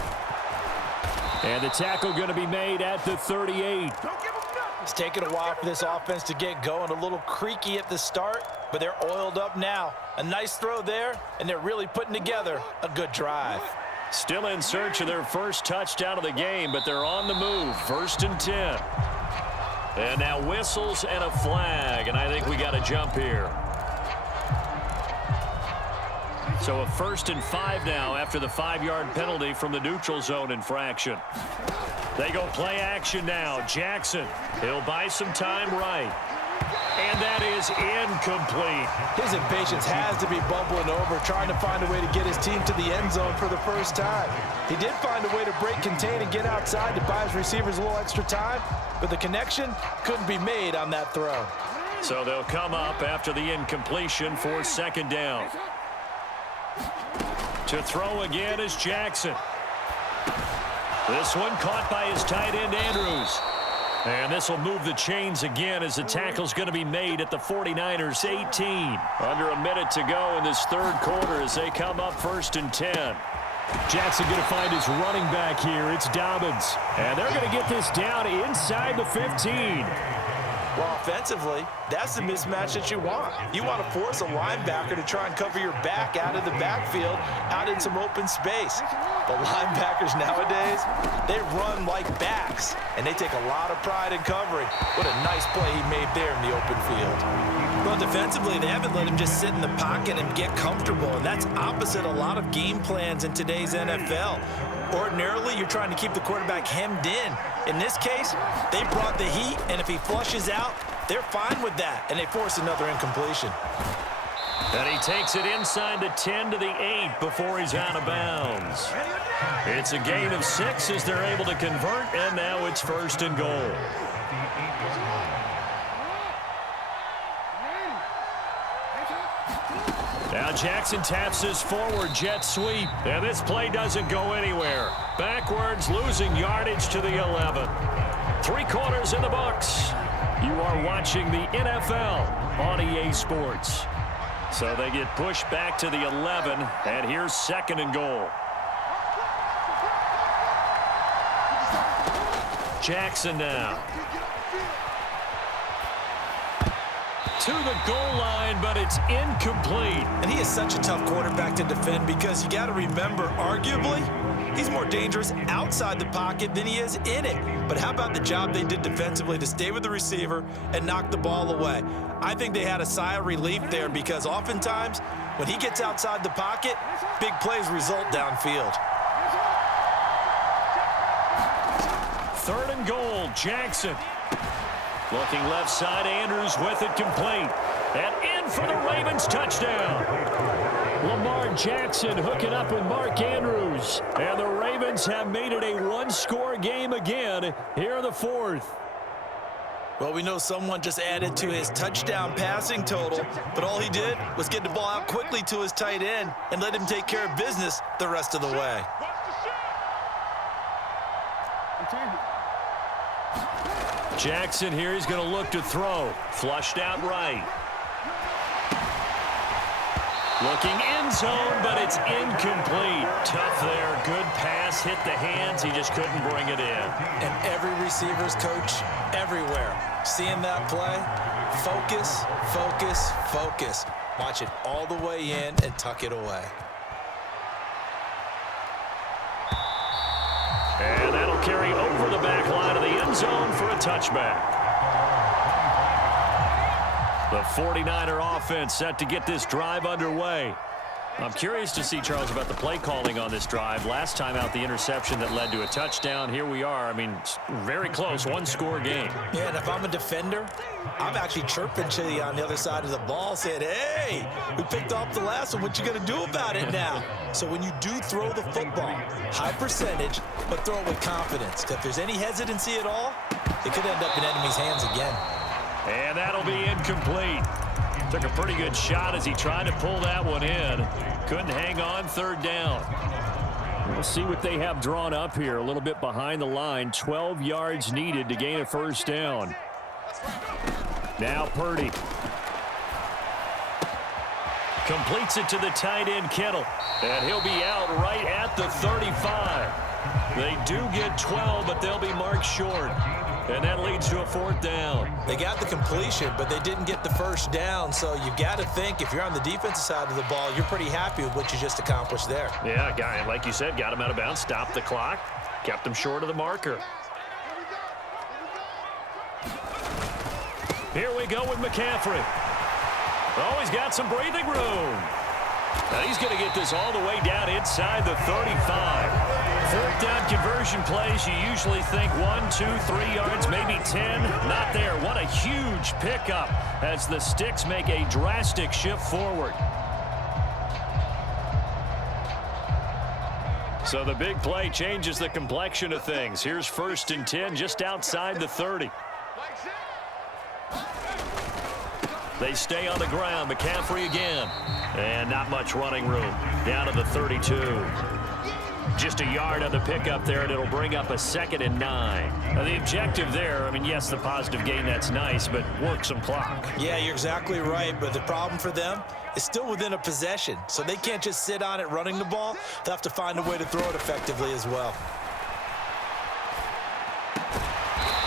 And the tackle going to be made at the 38. It's taken a while for this offense to get going. A little creaky at the start, but they're oiled up now. A nice throw there, and they're really putting together a good drive. Still in search of their first touchdown of the game, but they're on the move. 1st and 10. And now whistles and a flag, and I think we got to jump here. So a 1st and 5 now after the 5-yard penalty from the neutral zone infraction. They go play action now. Jackson, he'll buy some time right. And that is incomplete. His impatience has to be bubbling over, trying to find a way to get his team to the end zone for the first time. He did find a way to break contain and get outside to buy his receivers a little extra time, but the connection couldn't be made on that throw. So they'll come up after the incompletion for 2nd down. To throw again is Jackson. This one caught by his tight end, Andrews. And this will move the chains again as the tackle's going to be made at the 49ers 18. Under a minute to go in this 3rd quarter as they come up 1st and 10. Jackson going to find his running back here. It's Dobbins. And they're going to get this down inside the 15. Well, offensively, that's the mismatch that you want. You want to force a linebacker to try and cover your back out of the backfield, out in some open space. But linebackers nowadays, they run like backs, and they take a lot of pride in covering. What a nice play he made there in the open field. Well, defensively, they haven't let him just sit in the pocket and get comfortable, and that's opposite a lot of game plans in today's NFL. Ordinarily, you're trying to keep the quarterback hemmed in. In this case, they brought the heat, and if he flushes out, they're fine with that, and they force another incompletion. And he takes it inside the 10 to the 8 before he's out of bounds. It's a gain of 6 as they're able to convert, and now it's 1st and goal. Now Jackson taps his forward jet sweep, and this play doesn't go anywhere. Backwards, losing yardage to the 11. 3 quarters in the books. You are watching the NFL on EA Sports. So they get pushed back to the 11, and here's 2nd and goal. Jackson now. To the goal line, but it's incomplete. And he is such a tough quarterback to defend, because you got to remember, arguably, he's more dangerous outside the pocket than he is in it. But how about the job they did defensively to stay with the receiver and knock the ball away? I think they had a sigh of relief there, because oftentimes when he gets outside the pocket, big plays result downfield. 3rd and goal, Jackson. Looking left side, Andrews with it complete. And in for the Ravens touchdown. Lamar Jackson hooking up with Mark Andrews. And the Ravens have made it a 1-score game again here in the 4th. Well, we know someone just added to his touchdown passing total, but all he did was get the ball out quickly to his tight end and let him take care of business the rest of the way. Jackson here, he's going to look to throw. Flushed out right. Looking end zone, but it's incomplete. Tough there. Good pass. Hit the hands. He just couldn't bring it in. And every receiver's coach everywhere, seeing that play, focus, focus, focus. Watch it all the way in and tuck it away. And that'll carry over the back line of the end zone for a touchback. The 49er offense set to get this drive underway. I'm curious to see, Charles, about the play calling on this drive. Last time out, the interception that led to a touchdown. Here we are. I mean, very close, one-score game. Yeah, and if I'm a defender, I'm actually chirping to you on the other side of the ball, saying, hey, we picked off the last one. What you going to do about it now? So when you do throw the football, high percentage, but throw it with confidence. Because if there's any hesitancy at all, it could end up in enemy's hands again. And that'll be incomplete. Took a pretty good shot as he tried to pull that one in. Couldn't hang on, third down. We'll see what they have drawn up here. A little bit behind the line. 12 yards needed to gain a first down. Now Purdy. Completes it to the tight end, Kittle. And he'll be out right at the 35. They do get 12, but they'll be marked short. And that leads to a fourth down. They got the completion, but they didn't get the first down. So you've got to think, if you're on the defensive side of the ball, you're pretty happy with what you just accomplished there. Yeah, guy, like you said, got him out of bounds, stopped the clock, kept him short of the marker. Here we go with McCaffrey. Oh, he's got some breathing room. Now he's going to get this all the way down inside the 35. Fourth down conversion plays, you usually think 1, 2, 3 yards, maybe 10. Not there. What a huge pickup as the Sticks make a drastic shift forward. So the big play changes the complexion of things. Here's 1st and 10 just outside the 30. They stay on the ground. McCaffrey again. And not much running room. Down to the 32. Just a yard on the pickup there, and it'll bring up a 2nd and 9. Now, the objective there, I mean, yes, the positive gain, that's nice, but work some clock. Yeah, you're exactly right, but the problem for them is still within a possession, so they can't just sit on it running the ball. They'll have to find a way to throw it effectively as well.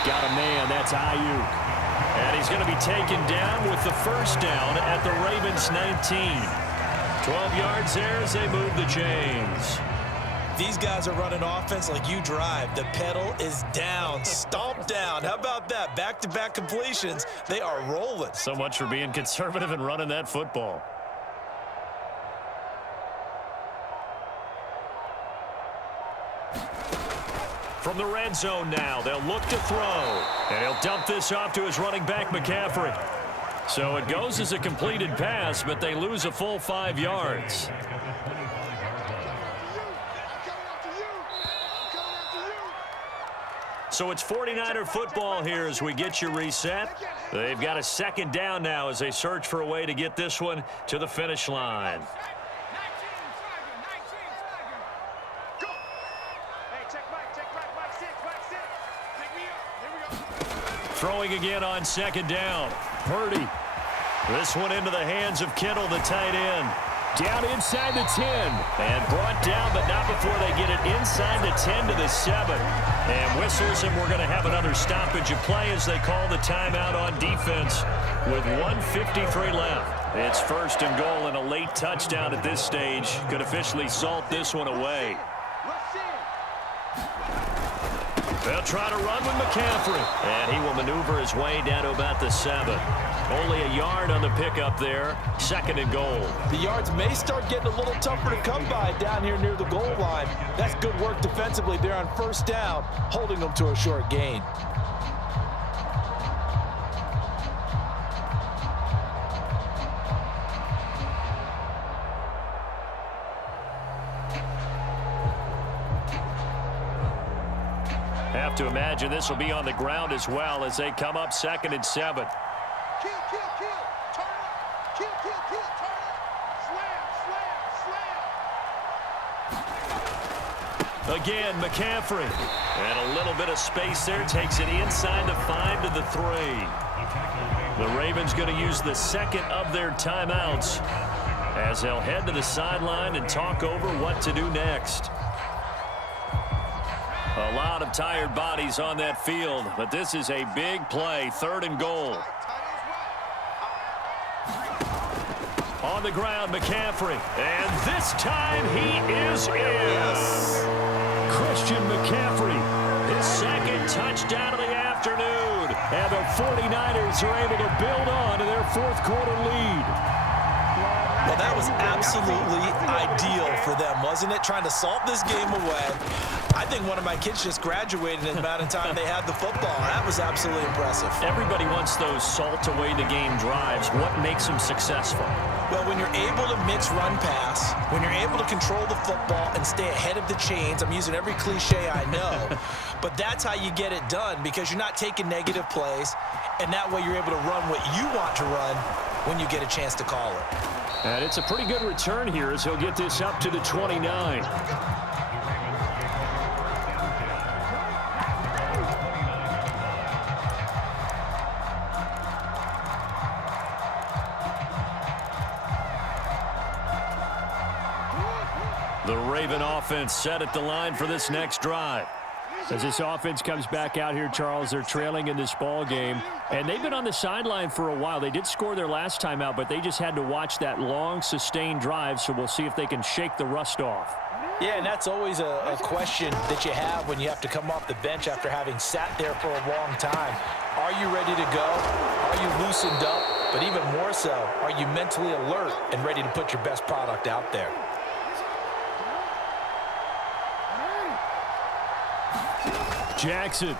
Got a man, that's Ayuk. And he's going to be taken down with the first down at the Ravens 19. 12 yards there as they move the chains. These guys are running offense like you drive. The pedal is down, stomped down. How about that? Back-to-back completions. They are rolling. So much for being conservative and running that football. From the red zone now, they'll look to throw. And he'll dump this off to his running back, McCaffrey. So it goes as a completed pass, but they lose a full 5 yards. So it's 49er football here as we get you reset. They've got a 2nd down now as they search for a way to get this one to the finish line. Throwing again on 2nd down. Purdy. This one into the hands of Kittle, the tight end. Down inside the 10. And brought down, but not before they get it inside the 10 to the 7. And whistles, and we're going to have another stoppage of play as they call the timeout on defense with 1:53 left. It's 1st and goal, and a late touchdown at this stage could officially salt this one away. They'll try to run with McCaffrey. And he will maneuver his way down to about the 7. Only a yard on the pickup there. 2nd and goal. The yards may start getting a little tougher to come by down here near the goal line. That's good work defensively there on 1st down, holding them to a short gain. Have to imagine this will be on the ground as well as they come up 2nd and 7. Kill, kill, kill. Turn up. Kill, kill, kill. Turn up. Slam, slam, slam. Again, McCaffrey. And a little bit of space there. Takes it inside the 5 to the 3. The Ravens going to use the 2nd of their timeouts as they'll head to the sideline and talk over what to do next. A lot of tired bodies on that field, but this is a big play. 3rd and goal. On the ground, McCaffrey. And this time he is in. Christian McCaffrey, his 2nd touchdown of the afternoon. And the 49ers are able to build on to their 4th quarter lead. Well, that was absolutely ideal for them, wasn't it? Trying to salt this game away. I think one of my kids just graduated in the amount of time they had the football. That was absolutely impressive. Everybody wants those salt away the game drives. What makes them successful? Well, when you're able to mix run pass, when you're able to control the football and stay ahead of the chains, I'm using every cliche I know, but that's how you get it done because you're not taking negative plays, and that way you're able to run what you want to run when you get a chance to call it. And it's a pretty good return here as he'll get this up to the 29. The Raven offense set at the line for this next drive. As this offense comes back out here, Charles, they're trailing in this ball game, and they've been on the sideline for a while. They did score their last time out, but they just had to watch that long, sustained drive, so we'll see if they can shake the rust off. Yeah, and that's always a question that you have when you have to come off the bench after having sat there for a long time. Are you ready to go? Are you loosened up? But even more so, are you mentally alert and ready to put your best product out there? Jackson.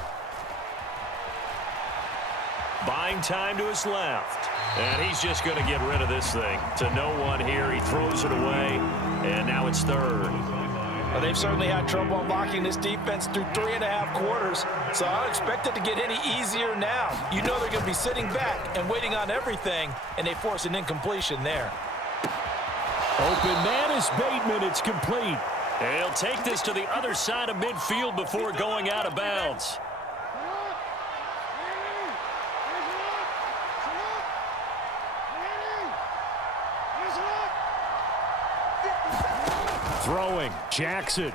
Buying time to his left. And he's just going to get rid of this thing. To no one here. He throws it away. And now it's third. Well, they've certainly had trouble unlocking this defense through 3.5 quarters. So I don't expect it to get any easier now. You know they're going to be sitting back and waiting on everything. And they force an incompletion there. Open man is Bateman. It's complete. He'll take this to the other side of midfield before going out of bounds. Throwing, Jackson.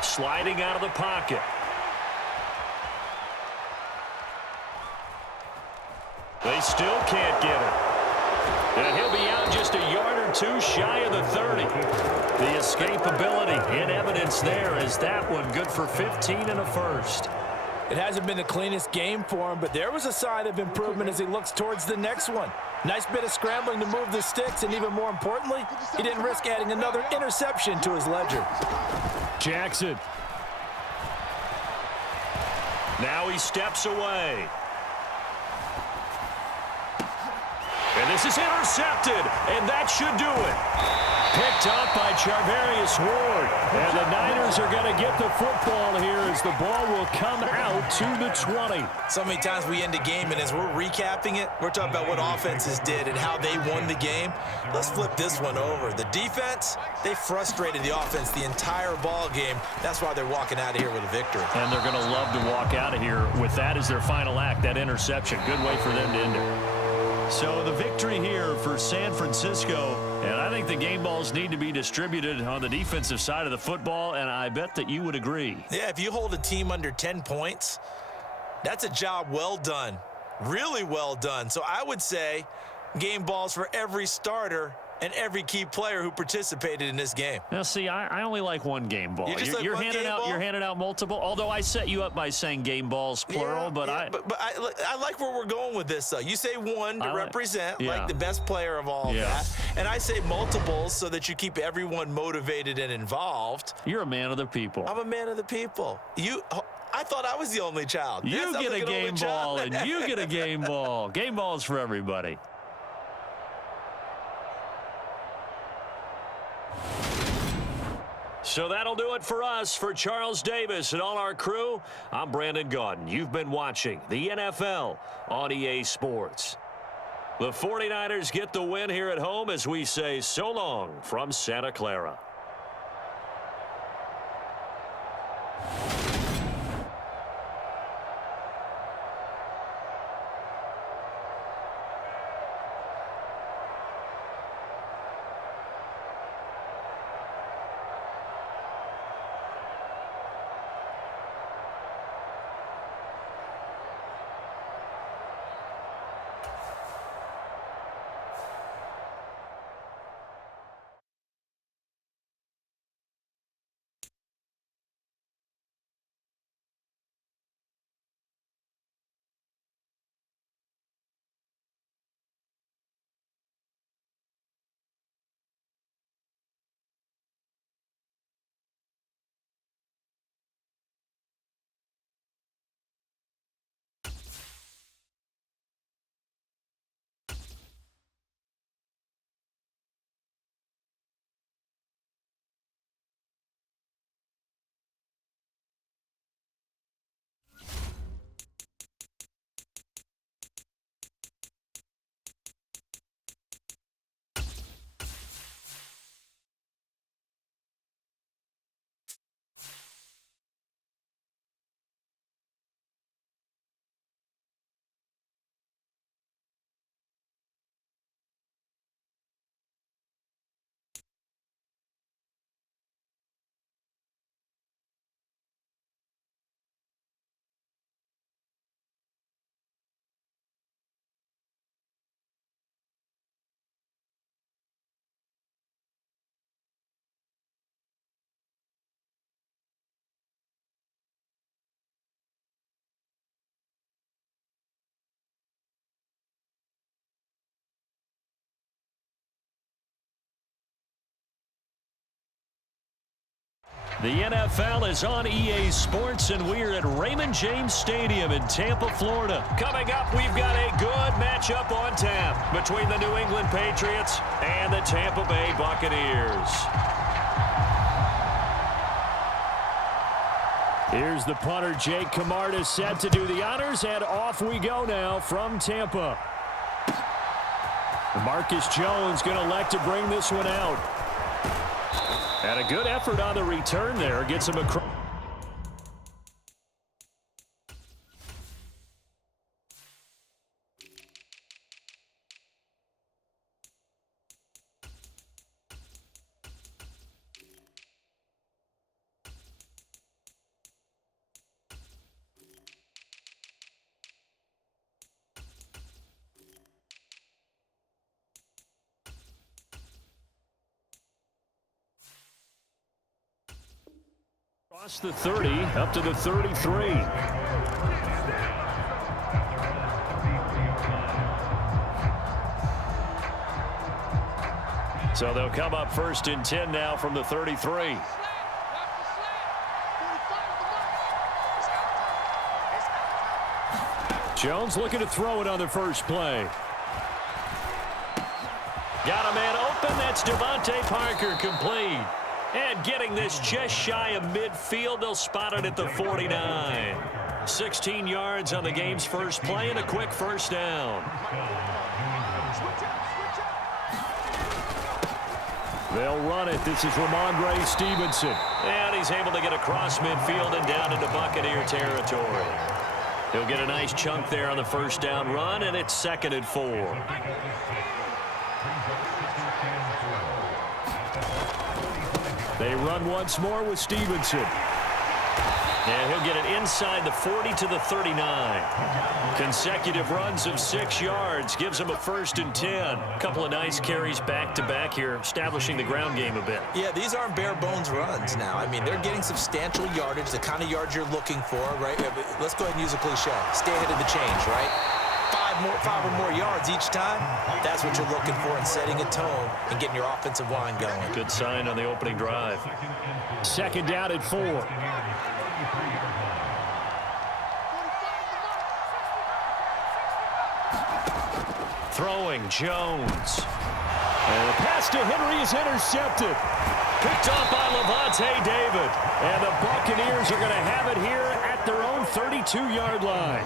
Sliding out of the pocket. They still can't get it. And he'll be out just a yard or two shy of the 30. The escapability in evidence there as that one good for 15 and a first. It hasn't been the cleanest game for him, but there was a sign of improvement as he looks towards the next one. Nice bit of scrambling to move the sticks, and even more importantly, he didn't risk adding another interception to his ledger. Jackson. Now he steps away. And this is intercepted, and that should do it. Picked up by Charvarius Ward. And the Niners are going to get the football here as the ball will come out to the 20. So many times we end a game, and as we're recapping it, we're talking about what offenses did and how they won the game. Let's flip this one over. The defense, they frustrated the offense the entire ball game. That's why they're walking out of here with a victory. And they're going to love to walk out of here with that as their final act, that interception. Good way for them to end it. So the victory here for San Francisco, and I think the game balls need to be distributed on the defensive side of the football, and I bet that you would agree. Yeah, if you hold a team under 10 points, that's a job well done, really well done. So I would say game balls for every starter and every key player who participated in this game. Now, see, I only like one game ball. You're handing out multiple. Although I set you up by saying game balls plural, but I like where we're going with this. Though you say one to represent like the best player of all that, and I say multiples so that you keep everyone motivated and involved. You're a man of the people. I'm a man of the people. I thought I was the only child. You get a game ball, and you get a game ball. Game balls for everybody. So that'll do it for us. For Charles Davis and all our crew, I'm Brandon Gaudin. You've been watching the NFL on EA Sports. The 49ers get the win here at home as we say so long from Santa Clara. The NFL is on EA Sports, and we're at Raymond James Stadium in Tampa, Florida. Coming up, we've got a good matchup on tap between the New England Patriots and the Tampa Bay Buccaneers. Here's the punter, Jake Camarda, set to do the honors, and off we go now from Tampa. Marcus Jones going to elect to bring this one out. And a good effort on the return there. Gets him across. Across the 30, up to the 33. So they'll come up first and 10 now from the 33. Jones looking to throw it on the first play. Got a man open. That's Devontae Parker, complete. And getting this just shy of midfield, they'll spot it at the 49. 16 yards on the game's first play and a quick first down. They'll run it. This is Ramondre Stevenson. And he's able to get across midfield and down into Buccaneer territory. He'll get a nice chunk there on the first down run, and it's 2nd and 4. They run once more with Stevenson. And he'll get it inside the 40 to the 39. Consecutive runs of 6 yards gives him a 1st and 10. A couple of nice carries back-to-back here, establishing the ground game a bit. Yeah, these aren't bare-bones runs now. I mean, they're getting substantial yardage, the kind of yards you're looking for, right? Let's go ahead and use a cliche. Stay ahead of the change, right? 5 or more yards each time, that's what you're looking for in setting a tone and getting your offensive line going. Good sign on the opening drive. 2nd down at 4. Throwing, Jones. And the pass to Henry is intercepted. Picked off by Levante David. And the Buccaneers are going to have it here at their own 32-yard line.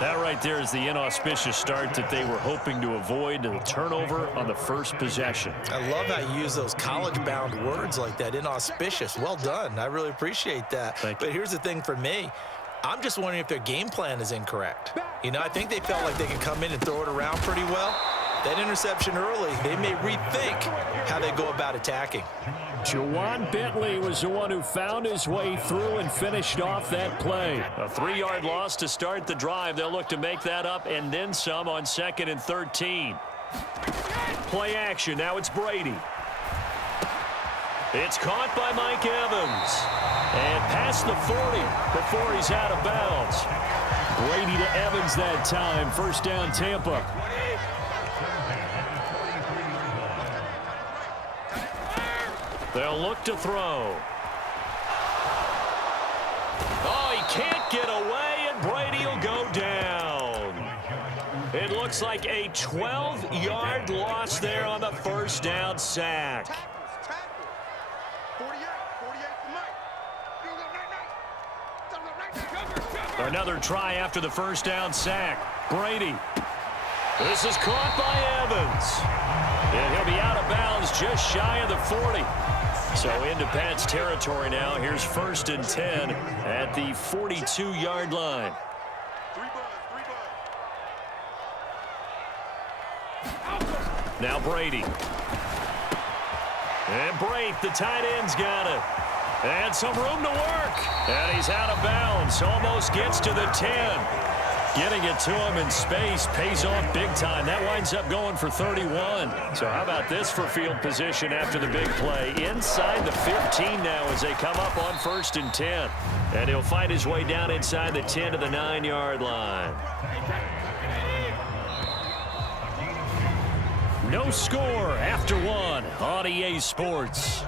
That right there is the inauspicious start that they were hoping to avoid, the turnover on the first possession. I love how you use those college-bound words like that, inauspicious. Well done. I really appreciate that. But here's the thing for me. I'm just wondering if their game plan is incorrect. You know, I think they felt like they could come in and throw it around pretty well. That interception early, they may rethink how they go about attacking. Juwan Bentley was the one who found his way through and finished off that play. A 3-yard loss to start the drive. They'll look to make that up and then some on 2nd and 13. Play action. Now it's Brady. It's caught by Mike Evans. And past the 40 before he's out of bounds. Brady to Evans that time. 1st down, Tampa. They'll look to throw. Oh, he can't get away, and Brady will go down. It looks like a 12-yard loss there on the 1st down sack. Another try after the 1st down sack. Brady. This is caught by Evans. And he'll be out of bounds just shy of the 40. So into Pat's territory now. Here's 1st and 10 at the 42-yard line. Now Brady. And Brate, the tight end's got it. And some room to work. And he's out of bounds. Almost gets to the 10. Getting it to him in space pays off big time. That winds up going for 31. So how about this for field position after the big play? Inside the 15 now as they come up on 1st and 10. And he'll fight his way down inside the 10 to the 9-yard line. No score after 1 on EA Sports.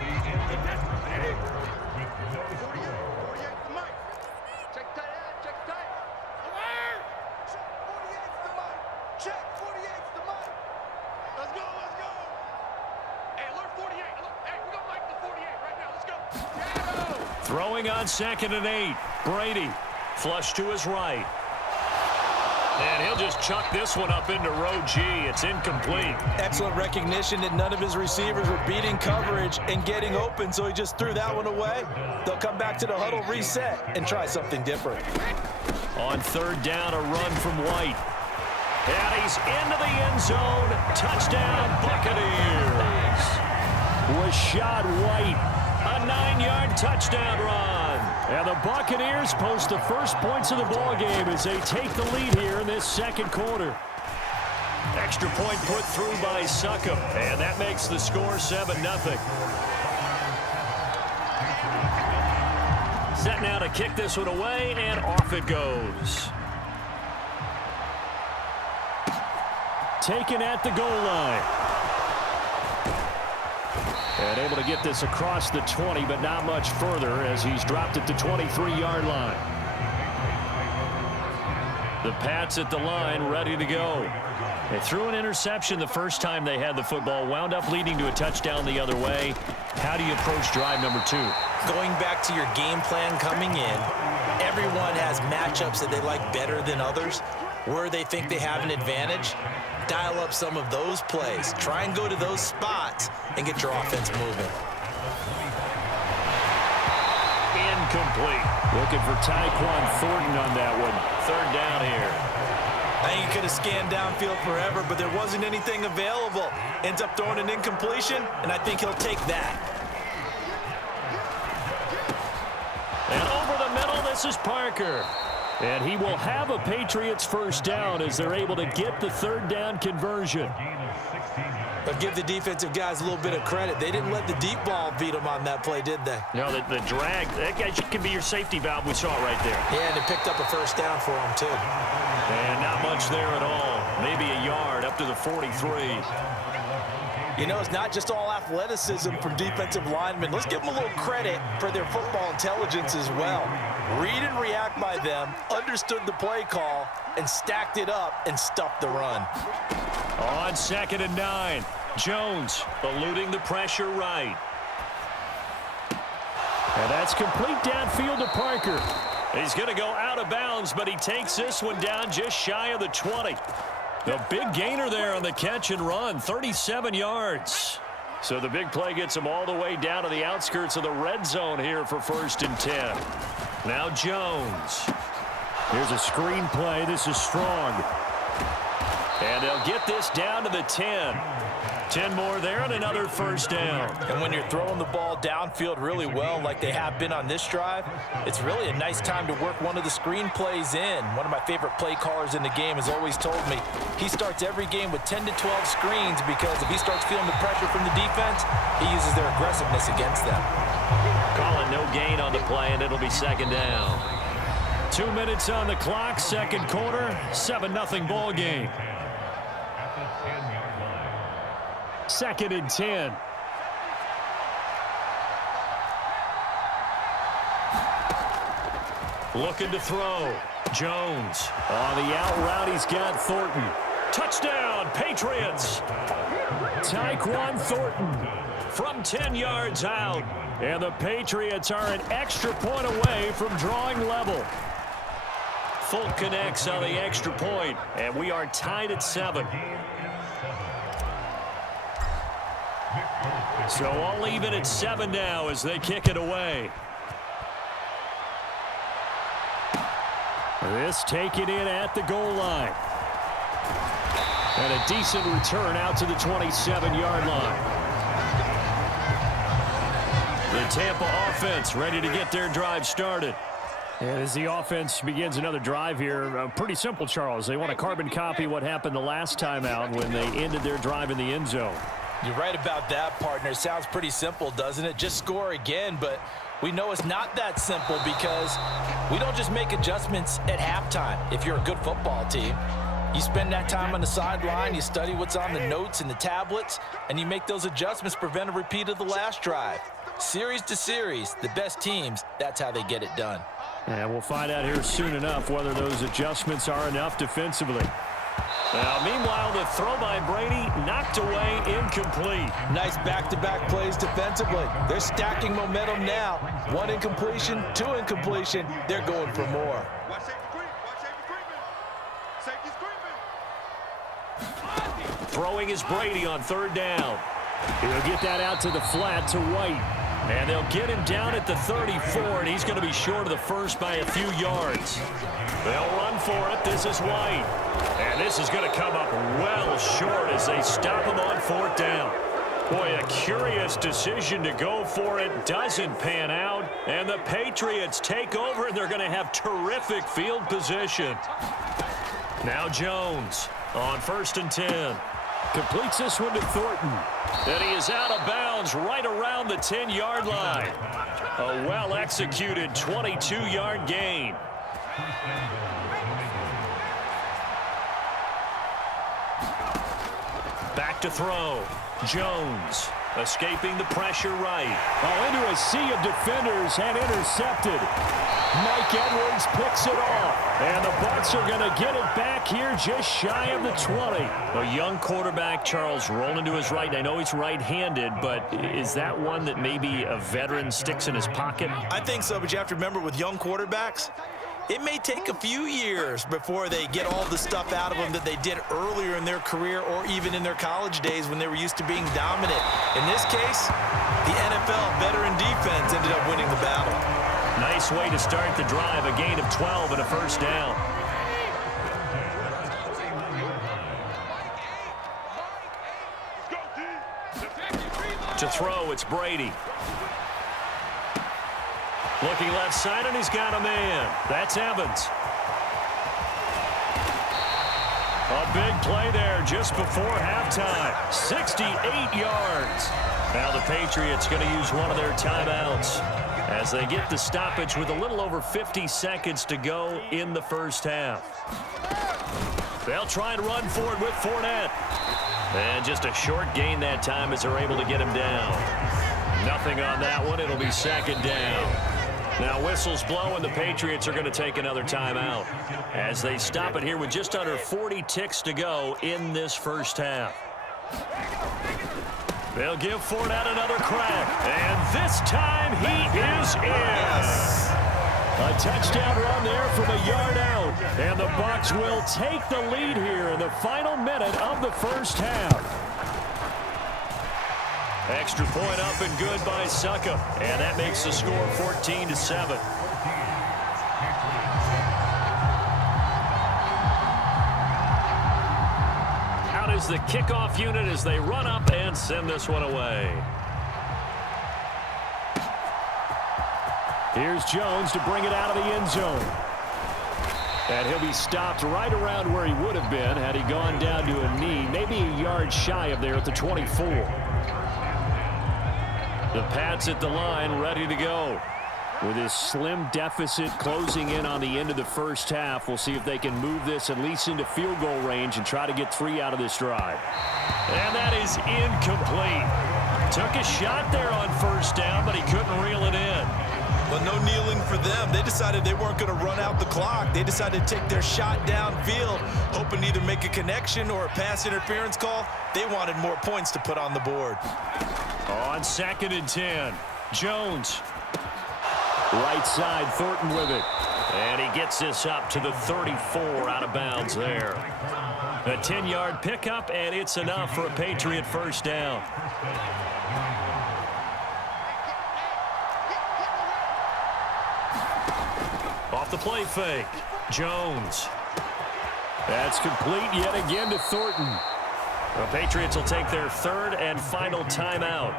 Throwing on 2nd and 8. Brady. Flush to his right. And he'll just chuck this one up into row G. It's incomplete. Excellent recognition that none of his receivers were beating coverage and getting open, so he just threw that one away. They'll come back to the huddle, reset, and try something different. On 3rd down, a run from White. And he's into the end zone. Touchdown, Buccaneers. Rashad White, a 9-yard touchdown run. And the Buccaneers post the first points of the ball game as they take the lead here in this 2nd quarter. Extra point put through by Succop, and that makes the score 7-0. Set now to kick this one away, and off it goes. Taken at the goal line. And able to get this across the 20, but not much further as he's dropped at the 23-yard line. The Pats at the line, ready to go. They threw an interception the first time they had the football, wound up leading to a touchdown the other way. How do you approach drive number 2? Going back to your game plan coming in, everyone has matchups that they like better than others. Where they think they have an advantage, dial up some of those plays. Try and go to those spots and get your offense moving. Incomplete. Looking for Tyquan Thornton on that one. 3rd down here. I think he could have scanned downfield forever, but there wasn't anything available. Ends up throwing an incompletion, and I think he'll take that. And over the middle, this is Parker. And he will have a Patriots first down as they're able to get the 3rd down conversion. But give the defensive guys a little bit of credit. They didn't let the deep ball beat them on that play, did they? No, the drag, that guy can be your safety valve. We saw it right there. Yeah, and it picked up a first down for them, too. And not much there at all. Maybe a yard up to the 43. You know, it's not just all athleticism from defensive linemen. Let's give them a little credit for their football intelligence as well. Read and react by them, understood the play call, and stacked it up and stuffed the run. On 2nd and 9, Jones eluding the pressure right. And that's complete downfield to Parker. He's going to go out of bounds, but he takes this one down just shy of the 20. The big gainer there on the catch and run, 37 yards. So the big play gets him all the way down to the outskirts of the red zone here for 1st and 10. Now Jones. Here's a screen play. This is strong. And they'll get this down to the 10. 10 more there and another first down. And when you're throwing the ball downfield really well like they have been on this drive, it's really a nice time to work one of the screen plays in. One of my favorite play callers in the game has always told me he starts every game with 10 to 12 screens because if he starts feeling the pressure from the defense, he uses their aggressiveness against them. Call it no gain on the play, and it'll be 2nd down. 2 minutes on the clock, 2nd quarter, 7-0 ball game. 2nd and 10. Looking to throw. Jones on the out route. He's got Thornton. Touchdown, Patriots. Tyquan Thornton from 10 yards out. And the Patriots are an extra point away from drawing level. Folk connects on the extra point, and we are tied at 7. So all even at 7 now as they kick it away. This taken in at the goal line. And a decent return out to the 27-yard line. The Tampa offense ready to get their drive started. And as the offense begins another drive here, pretty simple, Charles. They want to carbon copy what happened the last time out when they ended their drive in the end zone. You're right about that, partner. Sounds pretty simple, doesn't it? Just score again, but we know it's not that simple because we don't just make adjustments at halftime. If you're a good football team, you spend that time on the sideline, you study what's on the notes and the tablets, and you make those adjustments, prevent a repeat of the last drive. Series to series, the best teams, that's how they get it done. And we'll find out here soon enough whether those adjustments are enough defensively. Now, meanwhile, the throw by Brady knocked away, incomplete. Nice back-to-back plays defensively. They're stacking momentum now. 1 incompletion, 2 incompletion. They're going for more. Watch safety creep. Watch safety creeping. Safety's creeping. Throwing is Brady on 3rd down. He'll get that out to the flat to White. And they'll get him down at the 34, and he's going to be short of the first by a few yards. They'll run for it. This is White. And this is going to come up well short as they stop him on 4th down. Boy, a curious decision to go for it. Doesn't pan out. And the Patriots take over, and they're going to have terrific field position. Now Jones on 1st and 10. Completes this one to Thornton. And he is out of bounds right around the 10-yard line. A well-executed 22-yard gain. Back to throw. Jones escaping the pressure right. Oh, into a sea of defenders and intercepted. Mike Edwards picks it off. And the Bucs are going to get it back here just shy of the 20. A young quarterback, Charles, rolling to his right. I know he's right-handed, but is that one that maybe a veteran sticks in his pocket? I think so, but you have to remember with young quarterbacks, it may take a few years before they get all the stuff out of them that they did earlier in their career or even in their college days when they were used to being dominant. In this case, the NFL veteran defense ended up winning the battle. Nice way to start the drive, a gain of 12 and a 1st down. To throw, it's Brady. Looking left side, and he's got a man. That's Evans. A big play there just before halftime. 68 yards. Now the Patriots going to use one of their timeouts as they get the stoppage with a little over 50 seconds to go in the 1st half. They'll try and run for it with Fournette. And just a short gain that time as they're able to get him down. Nothing on that one. It'll be 2nd down. Now whistles blow, and the Patriots are going to take another timeout as they stop it here with just under 40 ticks to go in this 1st half. They'll give Fournette another crack, and this time he is in. A touchdown run there from a yard out, and the Bucs will take the lead here in the final minute of the 1st half. Extra point up and good by Suckup, and that makes the score 14-7. Out is the kickoff unit as they run up and send this one away. Here's Jones to bring it out of the end zone. And he'll be stopped right around where he would have been had he gone down to a knee, maybe a yard shy of there at the 24. The Pats at the line, ready to go. With his slim deficit closing in on the end of the 1st half, we'll see if they can move this at least into field goal range and try to get 3 out of this drive. And that is incomplete. Took a shot there on 1st down, but he couldn't reel it in. Well, no kneeling for them. They decided they weren't going to run out the clock. They decided to take their shot downfield, hoping to either make a connection or a pass interference call. They wanted more points to put on the board. On 2nd and 10, Jones. Right side, Thornton with it. And he gets this up to the 34 out of bounds there. A 10-yard pickup, and it's enough for a Patriot 1st down. Off the play fake, Jones. That's complete yet again to Thornton. The Patriots will take their 3rd and final timeout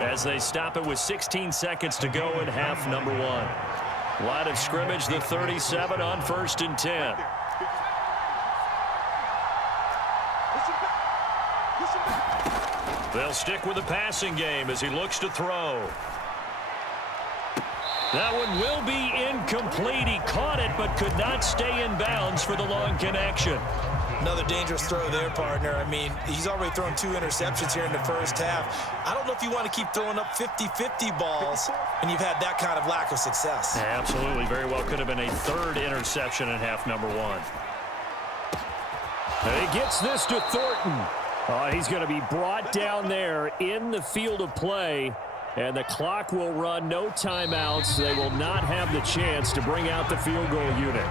as they stop it with 16 seconds to go in half number 1. Line of scrimmage, the 37 on 1st and 10. They'll stick with the passing game as he looks to throw. That one will be incomplete. He caught it but could not stay in bounds for the long connection. Another dangerous throw there, partner. I mean, he's already thrown 2 interceptions here in the 1st half. I don't know if you want to keep throwing up 50-50 balls when you've had that kind of lack of success. Absolutely. Very well could have been a 3rd interception in half number 1. And he gets this to Thornton. He's going to be brought down there in the field of play. And the clock will run, no timeouts. They will not have the chance to bring out the field goal unit.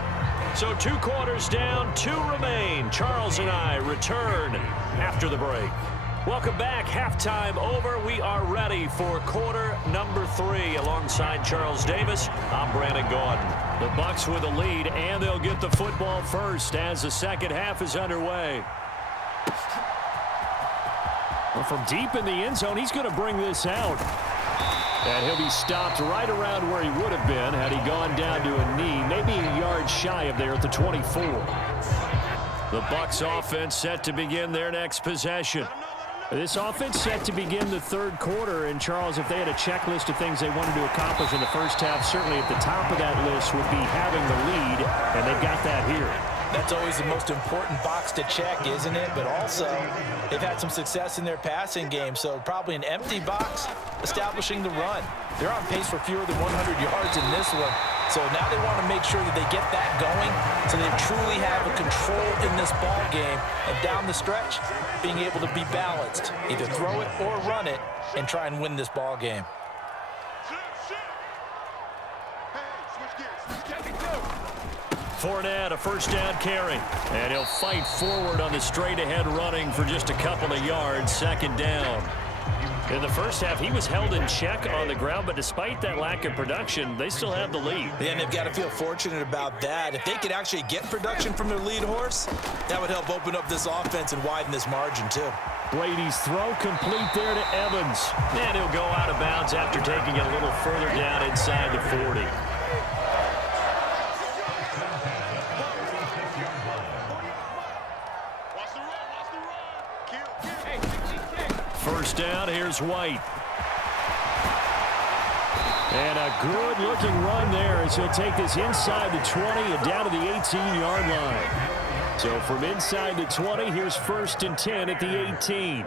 So 2 quarters down, 2 remain. Charles and I return after the break. Welcome back. Halftime over. We are ready for quarter number 3. Alongside Charles Davis, I'm Brandon Gaudin. The Bucks with a lead, and they'll get the football first as the second half is underway. Well, from deep in the end zone, he's going to bring this out. And he'll be stopped right around where he would have been had he gone down to a knee, maybe a yard shy of there at the 24. The Bucks offense set to begin their next possession. This offense set to begin the third quarter, and Charles, if they had a checklist of things they wanted to accomplish in the first half, certainly at the top of that list would be having the lead, and they've got that here. That's always the most important box to check, isn't it? But also, they've had some success in their passing game, so probably an empty box establishing the run. They're on pace for fewer than 100 yards in this one, so now they want to make sure that they get that going so they truly have a control in this ball game, and down the stretch, being able to be balanced, either throw it or run it, and try and win this ball game. Fournette, a first down carry. And he'll fight forward on the straight-ahead running for just a couple of yards, second down. In the first half, he was held in check on the ground, but despite that lack of production, they still have the lead. And they've got to feel fortunate about that. If they could actually get production from their lead horse, that would help open up this offense and widen this margin, too. Brady's throw complete there to Evans. And he'll go out of bounds after taking it a little further down inside the 40. First down, here's White. And a good-looking run there as he'll take this inside the 20 and down to the 18-yard line. So from inside the 20, here's 1st and 10 at the 18.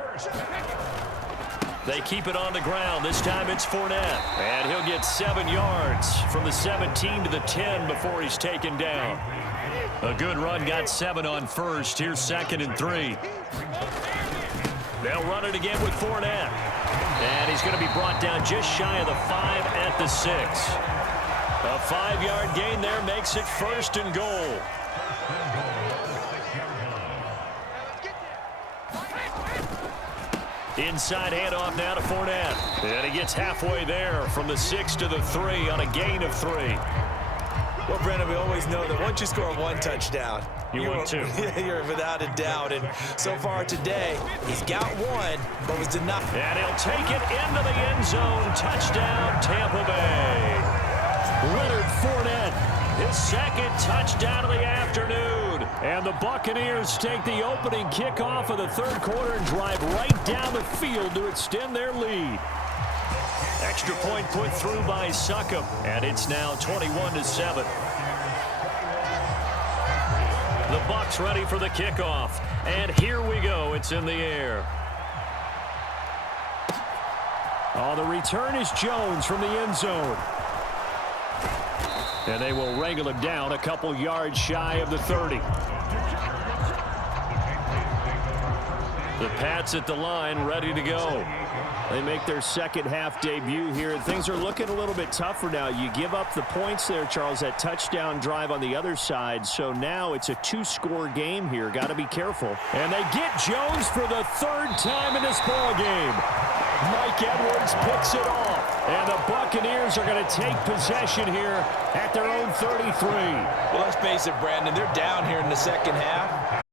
They keep it on the ground. This time it's Fournette. And he'll get 7 yards from the 17 to the 10 before he's taken down. A good run, got 7 on first. Here's 2nd and 3. They'll run it again with Fournette. And he's going to be brought down just shy of the 5 at the 6. A 5-yard gain there makes it 1st and goal. Inside handoff now to Fournette. And he gets halfway there from the 6 to the 3 on a gain of 3. Well, Brandon, we always know that once you score 1 touchdown, you're 2. You're without a doubt. And so far today, he's got 1, but was denied. And he'll take it into the end zone. Touchdown, Tampa Bay. Leonard Fournette, his 2nd touchdown of the afternoon. And the Buccaneers take the opening kickoff of the third quarter and drive right down the field to extend their lead. Extra point put through by Succop, and it's now 21-7. The Bucs ready for the kickoff, and here we go. It's in the air. Oh, the return is Jones from the end zone. And they will wrangle him down a couple yards shy of the 30. The Pats at the line, ready to go. They make their second half debut here. Things are looking a little bit tougher now. You give up the points there, Charles, that touchdown drive on the other side. So now it's a 2-score game here. Got to be careful. And they get Jones for the 3rd time in this ball game. Mike Edwards picks it off. And the Buccaneers are going to take possession here at their own 33. Well, let's face it, Brandon, they're down here in the second half.